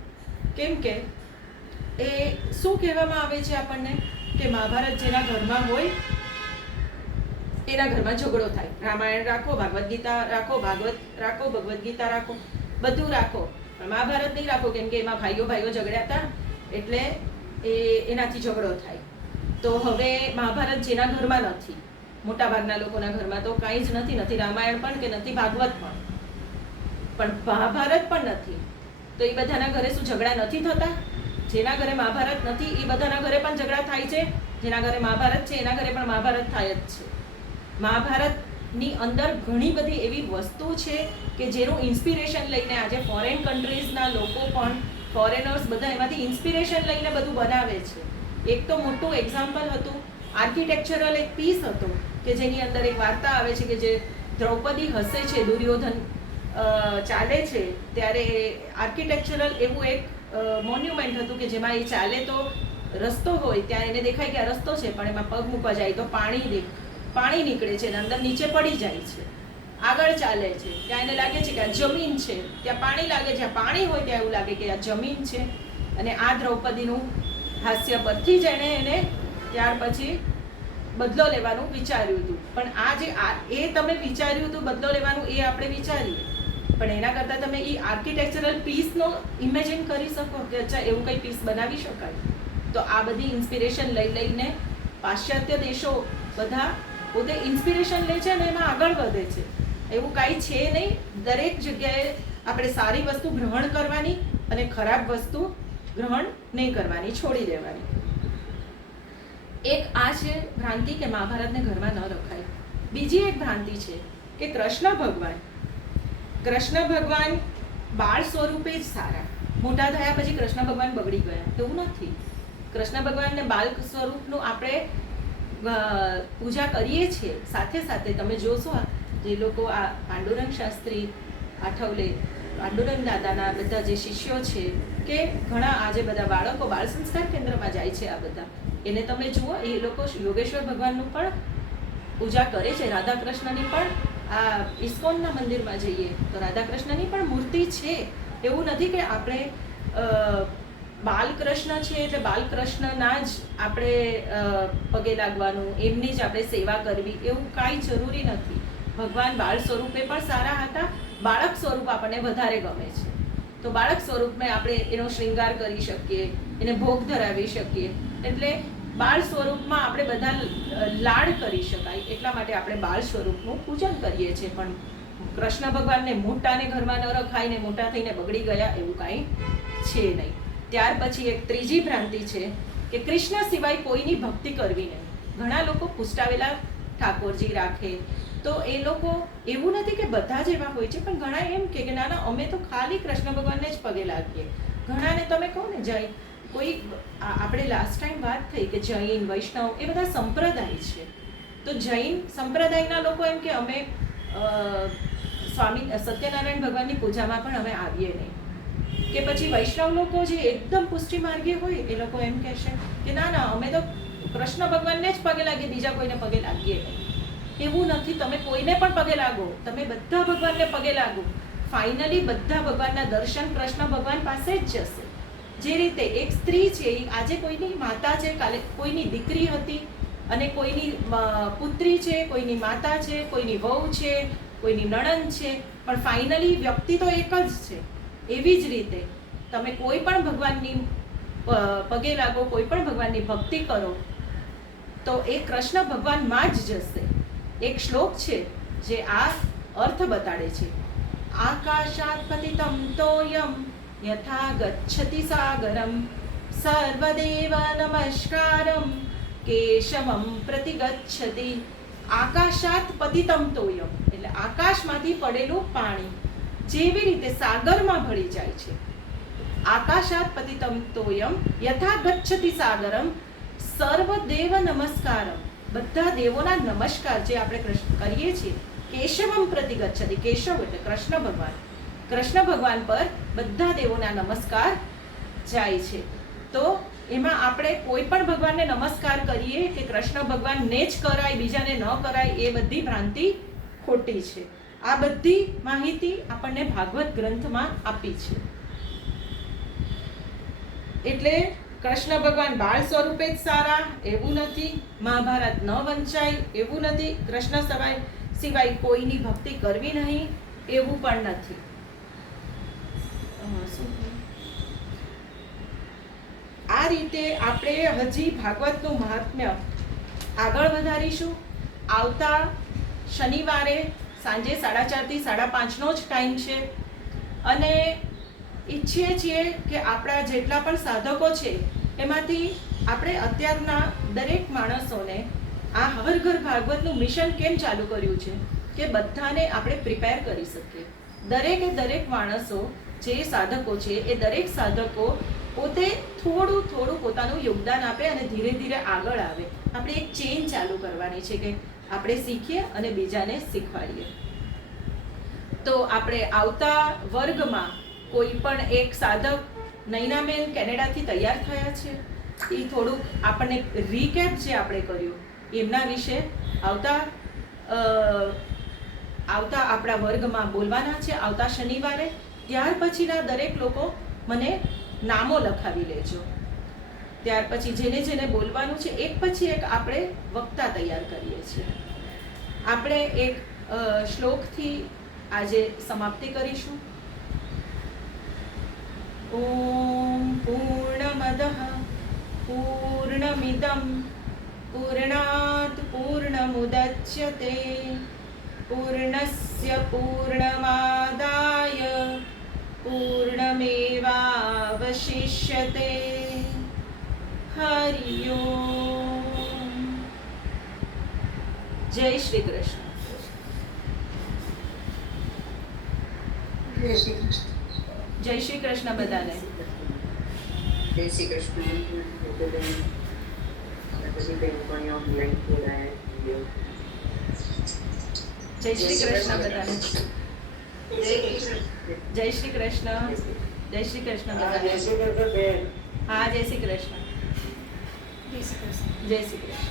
કેમ કે એ શું કહેવામાં આવે છે આપણને કે મહાભારત જેના ઘરમાં હોય એના ઘરમાં ઝઘડો થાય. રામાયણ રાખો, ભાગવત ગીતા રાખો, ભાગવત રાખો, ભગવદ્ ગીતા રાખો, બધું રાખો, પણ મહાભારત નહીં રાખો, કેમ કે એમાં ભાઈઓ ઝઘડ્યા હતા એટલે એનાથી ઝઘડો થાય. તો હવે મહાભારત જેના ઘરમાં નથી, મોટા ભાગના લોકોના ઘરમાં તો કાંઈ જ નથી, નથી રામાયણ પણ કે નથી ભાગવત પણ મહાભારત પણ નથી, તો એ બધાના ઘરે શું ઝઘડા નથી થતા? જેના ઘરે મહાભારત નથી એ બધાના ઘરે પણ ઝઘડા થાય છે, જેના ઘરે મહાભારત છે એના ઘરે પણ મહાભારત થાય જ છે. મહાભારતની અંદર ઘણી બધી એવી વસ્તુ છે કે જેનું ઇન્સ્પિરેશન લઈને આજે ફોરેન કન્ટ્રીઝના લોકો પણ, ફોરેનર્સ બધા એમાંથી ઇન્સ્પિરેશન લઈને બધું બનાવે છે. એક તો મોટું એક્ઝામ્પલ હતું, આર્કિટેક્ચરલ એક પીસ હતો કે જેની અંદર એક વાર્તા આવે છે કે જે દ્રૌપદી હસે છે, દુર્યોધન ચાલે છે ત્યારે આર્કિટેક્ચરલ એવું એક મોન્યુમેન્ટ હતું કે જેમાં એ ચાલે તો રસ્તો હોય ત્યાં એને દેખાય કે આ રસ્તો છે, પણ એમાં પગ મૂકવા જાય તો પાણી નીકળે છે અને અંદર નીચે પડી જાય છે. આગળ ચાલે છે ત્યાં એને લાગે છે કે આ જમીન છે, ત્યાં પાણી લાગે છે, પાણી હોય ત્યાં એવું લાગે કે આ જમીન છે. અને આ દ્રૌપદીનું હાસ્ય પરથી જ એને ત્યાર પછી બદલો લેવાનું વિચાર્યું હતું. પણ આ જે એ તમે વિચાર્યું હતું બદલો લેવાનું, એ આપણે વિચારીએ, પણ એના કરતાં તમે એ આર્કિટેક્ચરલ પીસનો ઇમેજિન કરી શકો કે અચ્છા એવું કંઈ પીસ બનાવી શકાય. તો આ બધી ઇન્સ્પિરેશન લઈને પાશ્ચાત્ય દેશો બધા પોતે ઇન્સ્પિરેશન લે છે અને એમાં આગળ વધે છે. એવું કાંઈ છે નહીં. દરેક જગ્યાએ આપણે સારી વસ્તુ ગ્રહણ કરવાની અને ખરાબ વસ્તુ ગ્રહણ નહીં કરવાની, છોડી દેવાની. એક આ છે ભ્રાંતિ કે મહાભારતને ઘરમાં ન રખાય. બીજી એક ભ્રાંતિ છે કે કૃષ્ણ ભગવાન બાળ સ્વરૂપે જ સારા, મોટા થયા પછી કૃષ્ણ ભગવાન બગડી ગયા, એવું નથી. કૃષ્ણ ભગવાનને બાલ સ્વરૂપનું આપણે પૂજા કરીએ છીએ. સાથે સાથે તમે જોશો જે લોકો આ પાંડુરંગ શાસ્ત્રી, આઠવલે, પાંડુરંગ દાદાના બધા જે શિષ્યો છે કે ઘણા આજે બધા બાળકો બાળ સંસ્કાર કેન્દ્રમાં જાય છે, આ બધા એને તમે જુઓ, એ લોકો યોગેશ્વર ભગવાનનું પણ પૂજા કરે છે. રાધા કૃષ્ણની પણ આ ઇસ્કોનના મંદિરમાં જઈએ તો રાધા કૃષ્ણની પણ મૂર્તિ છે. એવું નથી કે આપણે બાલકૃષ્ણ છે એટલે બાલકૃષ્ણના જ આપણે પગે લાગવાનું, એમની જ આપણે સેવા કરવી એવું કાંઈ જરૂરી નથી. ભગવાન બાળ સ્વરૂપે પણ સારા હતા, બાળક સ્વરૂપ આપણને વધારે ગમે છે. તો બાળક સ્વરૂપને આપણે એનો શૃંગાર કરી શકીએ, એને ભોગ ધરાવી શકીએ. એટલે બાળ સ્વરૂપમાં આપણે બધા લાડ કરી શકાય, એટલા માટે આપણે બાળ સ્વરૂપનું પૂજન કરીએ છીએ. પણ કૃષ્ણ ભગવાનને મોટાને ઘરમાં ન રખાય ને મોટા થઈને બગડી ગયા એવું કાંઈ છે નહીં. ત્યાર પછી એક ત્રીજી ભ્રાંતિ છે કે કૃષ્ણ સિવાય કોઈની ભક્તિ કરવી નહીં. ઘણા લોકો પુષ્ટાવેલા ઠાકોરજી રાખે, તો એ લોકો એવું નથી કે બધા જ એવા હોય છે, પણ ઘણા એમ કે ના ના અમે તો ખાલી કૃષ્ણ ભગવાનને જ પગે લાગીએ. ઘણાને તમે કહો ને જૈન, કોઈ આપણે લાસ્ટ ટાઈમ વાત થઈ કે જૈન વૈષ્ણવ એ બધા સંપ્રદાય છે. તો જૈન સંપ્રદાયના લોકો એમ કે અમે સ્વામી સત્યનારાયણ ભગવાનની પૂજામાં પણ અમે આવીએ નહીં. કે પછી વૈષ્ણવ લોકો જે એકદમ પુષ્ટિ માર્ગીય હોય એ લોકો એમ કહેશે કે ના ના અમે તો કૃષ્ણ ભગવાનને જ પગે લાગીએ, બીજા કોઈને પગે લાગીએ નહીં. એવું નથી, તમે કોઈને પણ પગે લાગો, તમે બધા ભગવાનને પગે લાગો, ફાઇનલી બધા ભગવાનના દર્શન કૃષ્ણ ભગવાન પાસે જ જશે. જે રીતે એક સ્ત્રી છે એ આજે કોઈની માતા છે, કાલે કોઈની દીકરી હતી, અને કોઈની પુત્રી છે, કોઈની માતા છે, કોઈની વહુ છે, કોઈની નણંદ છે, પણ ફાઇનલી વ્યક્તિ તો એક જ છે. એવી જ રીતે તમે કોઈ પણ ભગવાનની પગે લાગો, કોઈ પણ ભગવાનની ભક્તિ કરો તો એ કૃષ્ણ ભગવાનમાં જ જશે. એક શ્લોક છે જે આ અર્થ બતાડે છે. આકાશાત પતિતમ તોયમ યથા ગચ્છતિ સાગરમ સર્વદેવ નમસ્કારમ કેશવમ પ્રતિગચ્છતિ. આકાશાત પતિતમ તોયમ એટલે આકાશમાંથી પડેલું પાણી જેવી રીતે સાગરમાં ભળી જાય છે. આકાશાત પતિતમ તોયમ યથા ગચ્છતિ સાગરમ સર્વદેવ નમસ્કારમ. બધા દેવોના નમસ્કાર જે આપણે કરીએ છીએ. કેશવમ પ્રતિગચ્છતિ, કેશવ એટલે કૃષ્ણ ભગવાન. કૃષ્ણ ભગવાન પર બધા દેવોના નમસ્કાર જાય છે. તો એમાં આપણે કોઈ પણ ભગવાનને નમસ્કાર કરીએ કે કૃષ્ણ ભગવાનને જ કરાય, બીજાને ન કરાય, એ બધી ભ્રાંતિ ખોટી છે. આ બધી માહિતી આપણને ભાગવત ગ્રંથમાં આપી છે. એટલે કૃષ્ણ ભગવાન બાળ સ્વરૂપે જ સારા એવું નથી, મહાભારત ન વંચાય એવું નથી, કૃષ્ણ સિવાય કોઈની ભક્તિ કરવી નહીં એવું પણ નથી. આ રીતે આપણે હજી ભાગવતનું મહાત્મ્ય આગળ વધારીશું. આવતા શનિવારે સાંજે 4:30 થી 5:30 જ ટાઈમ છે. અને ઈચ્છીએ છીએ કે આપણા જેટલા પણ સાધકો છે એમાંથી આપણે અત્યારના દરેક માણસોને આ હર ઘર ભાગવતનું મિશન કેમ ચાલુ કર્યું છે કે બધાને આપણે પ્રિપેર કરી શકીએ. દરેક માણસો જે સાધકો છે એ દરેક સાધકો પોતે થોડું થોડું પોતાનું યોગદાન આપે અને ધીરે ધીરે આગળ આવે. આપણે એક ચેઇન ચાલુ કરવાની છે કે આપણે શીખીએ અને બીજાને શીખવાડીએ. તો આપણે આવતા વર્ગમાં કોઈ પણ એક સાધક, નૈનાબેન કેનેડાથી તૈયાર થયા છે, એ થોડુંક આપણને રીકેપ જે આપણે કર્યું એમના વિશે આવતા આપણા વર્ગમાં બોલવાના છે આવતા શનિવારે. ત્યાર પછીના દરેક લોકો મને નામો લખાવી લેજો. ત્યાર પછી જેને જેને બોલવાનું છે એક પછી એક આપણે વક્તા તૈયાર કરીએ છીએ. આપણે એક શ્લોકથી આજે સમાપ્તિ કરીશું. ઓમ પૂર્ણમદઃ પૂર્ણમિદં પૂર્ણાત પૂર્ણમુદચ્યતે પૂર્ણસ્ય પૂર્ણમાદાય પૂર્ણમેવાવશિષ્યતે. હરિ ઓમ. જય શ્રી કૃષ્ણ. જય શ્રી કૃષ્ણ બધાને. જય શ્રી કૃષ્ણ. જય શ્રી કૃષ્ણ બધાને. જય શ્રી કૃષ્ણ. જય શ્રી કૃષ્ણ બધાને. હા, જય શ્રી કૃષ્ણ. જય શ્રી કૃષ્ણ.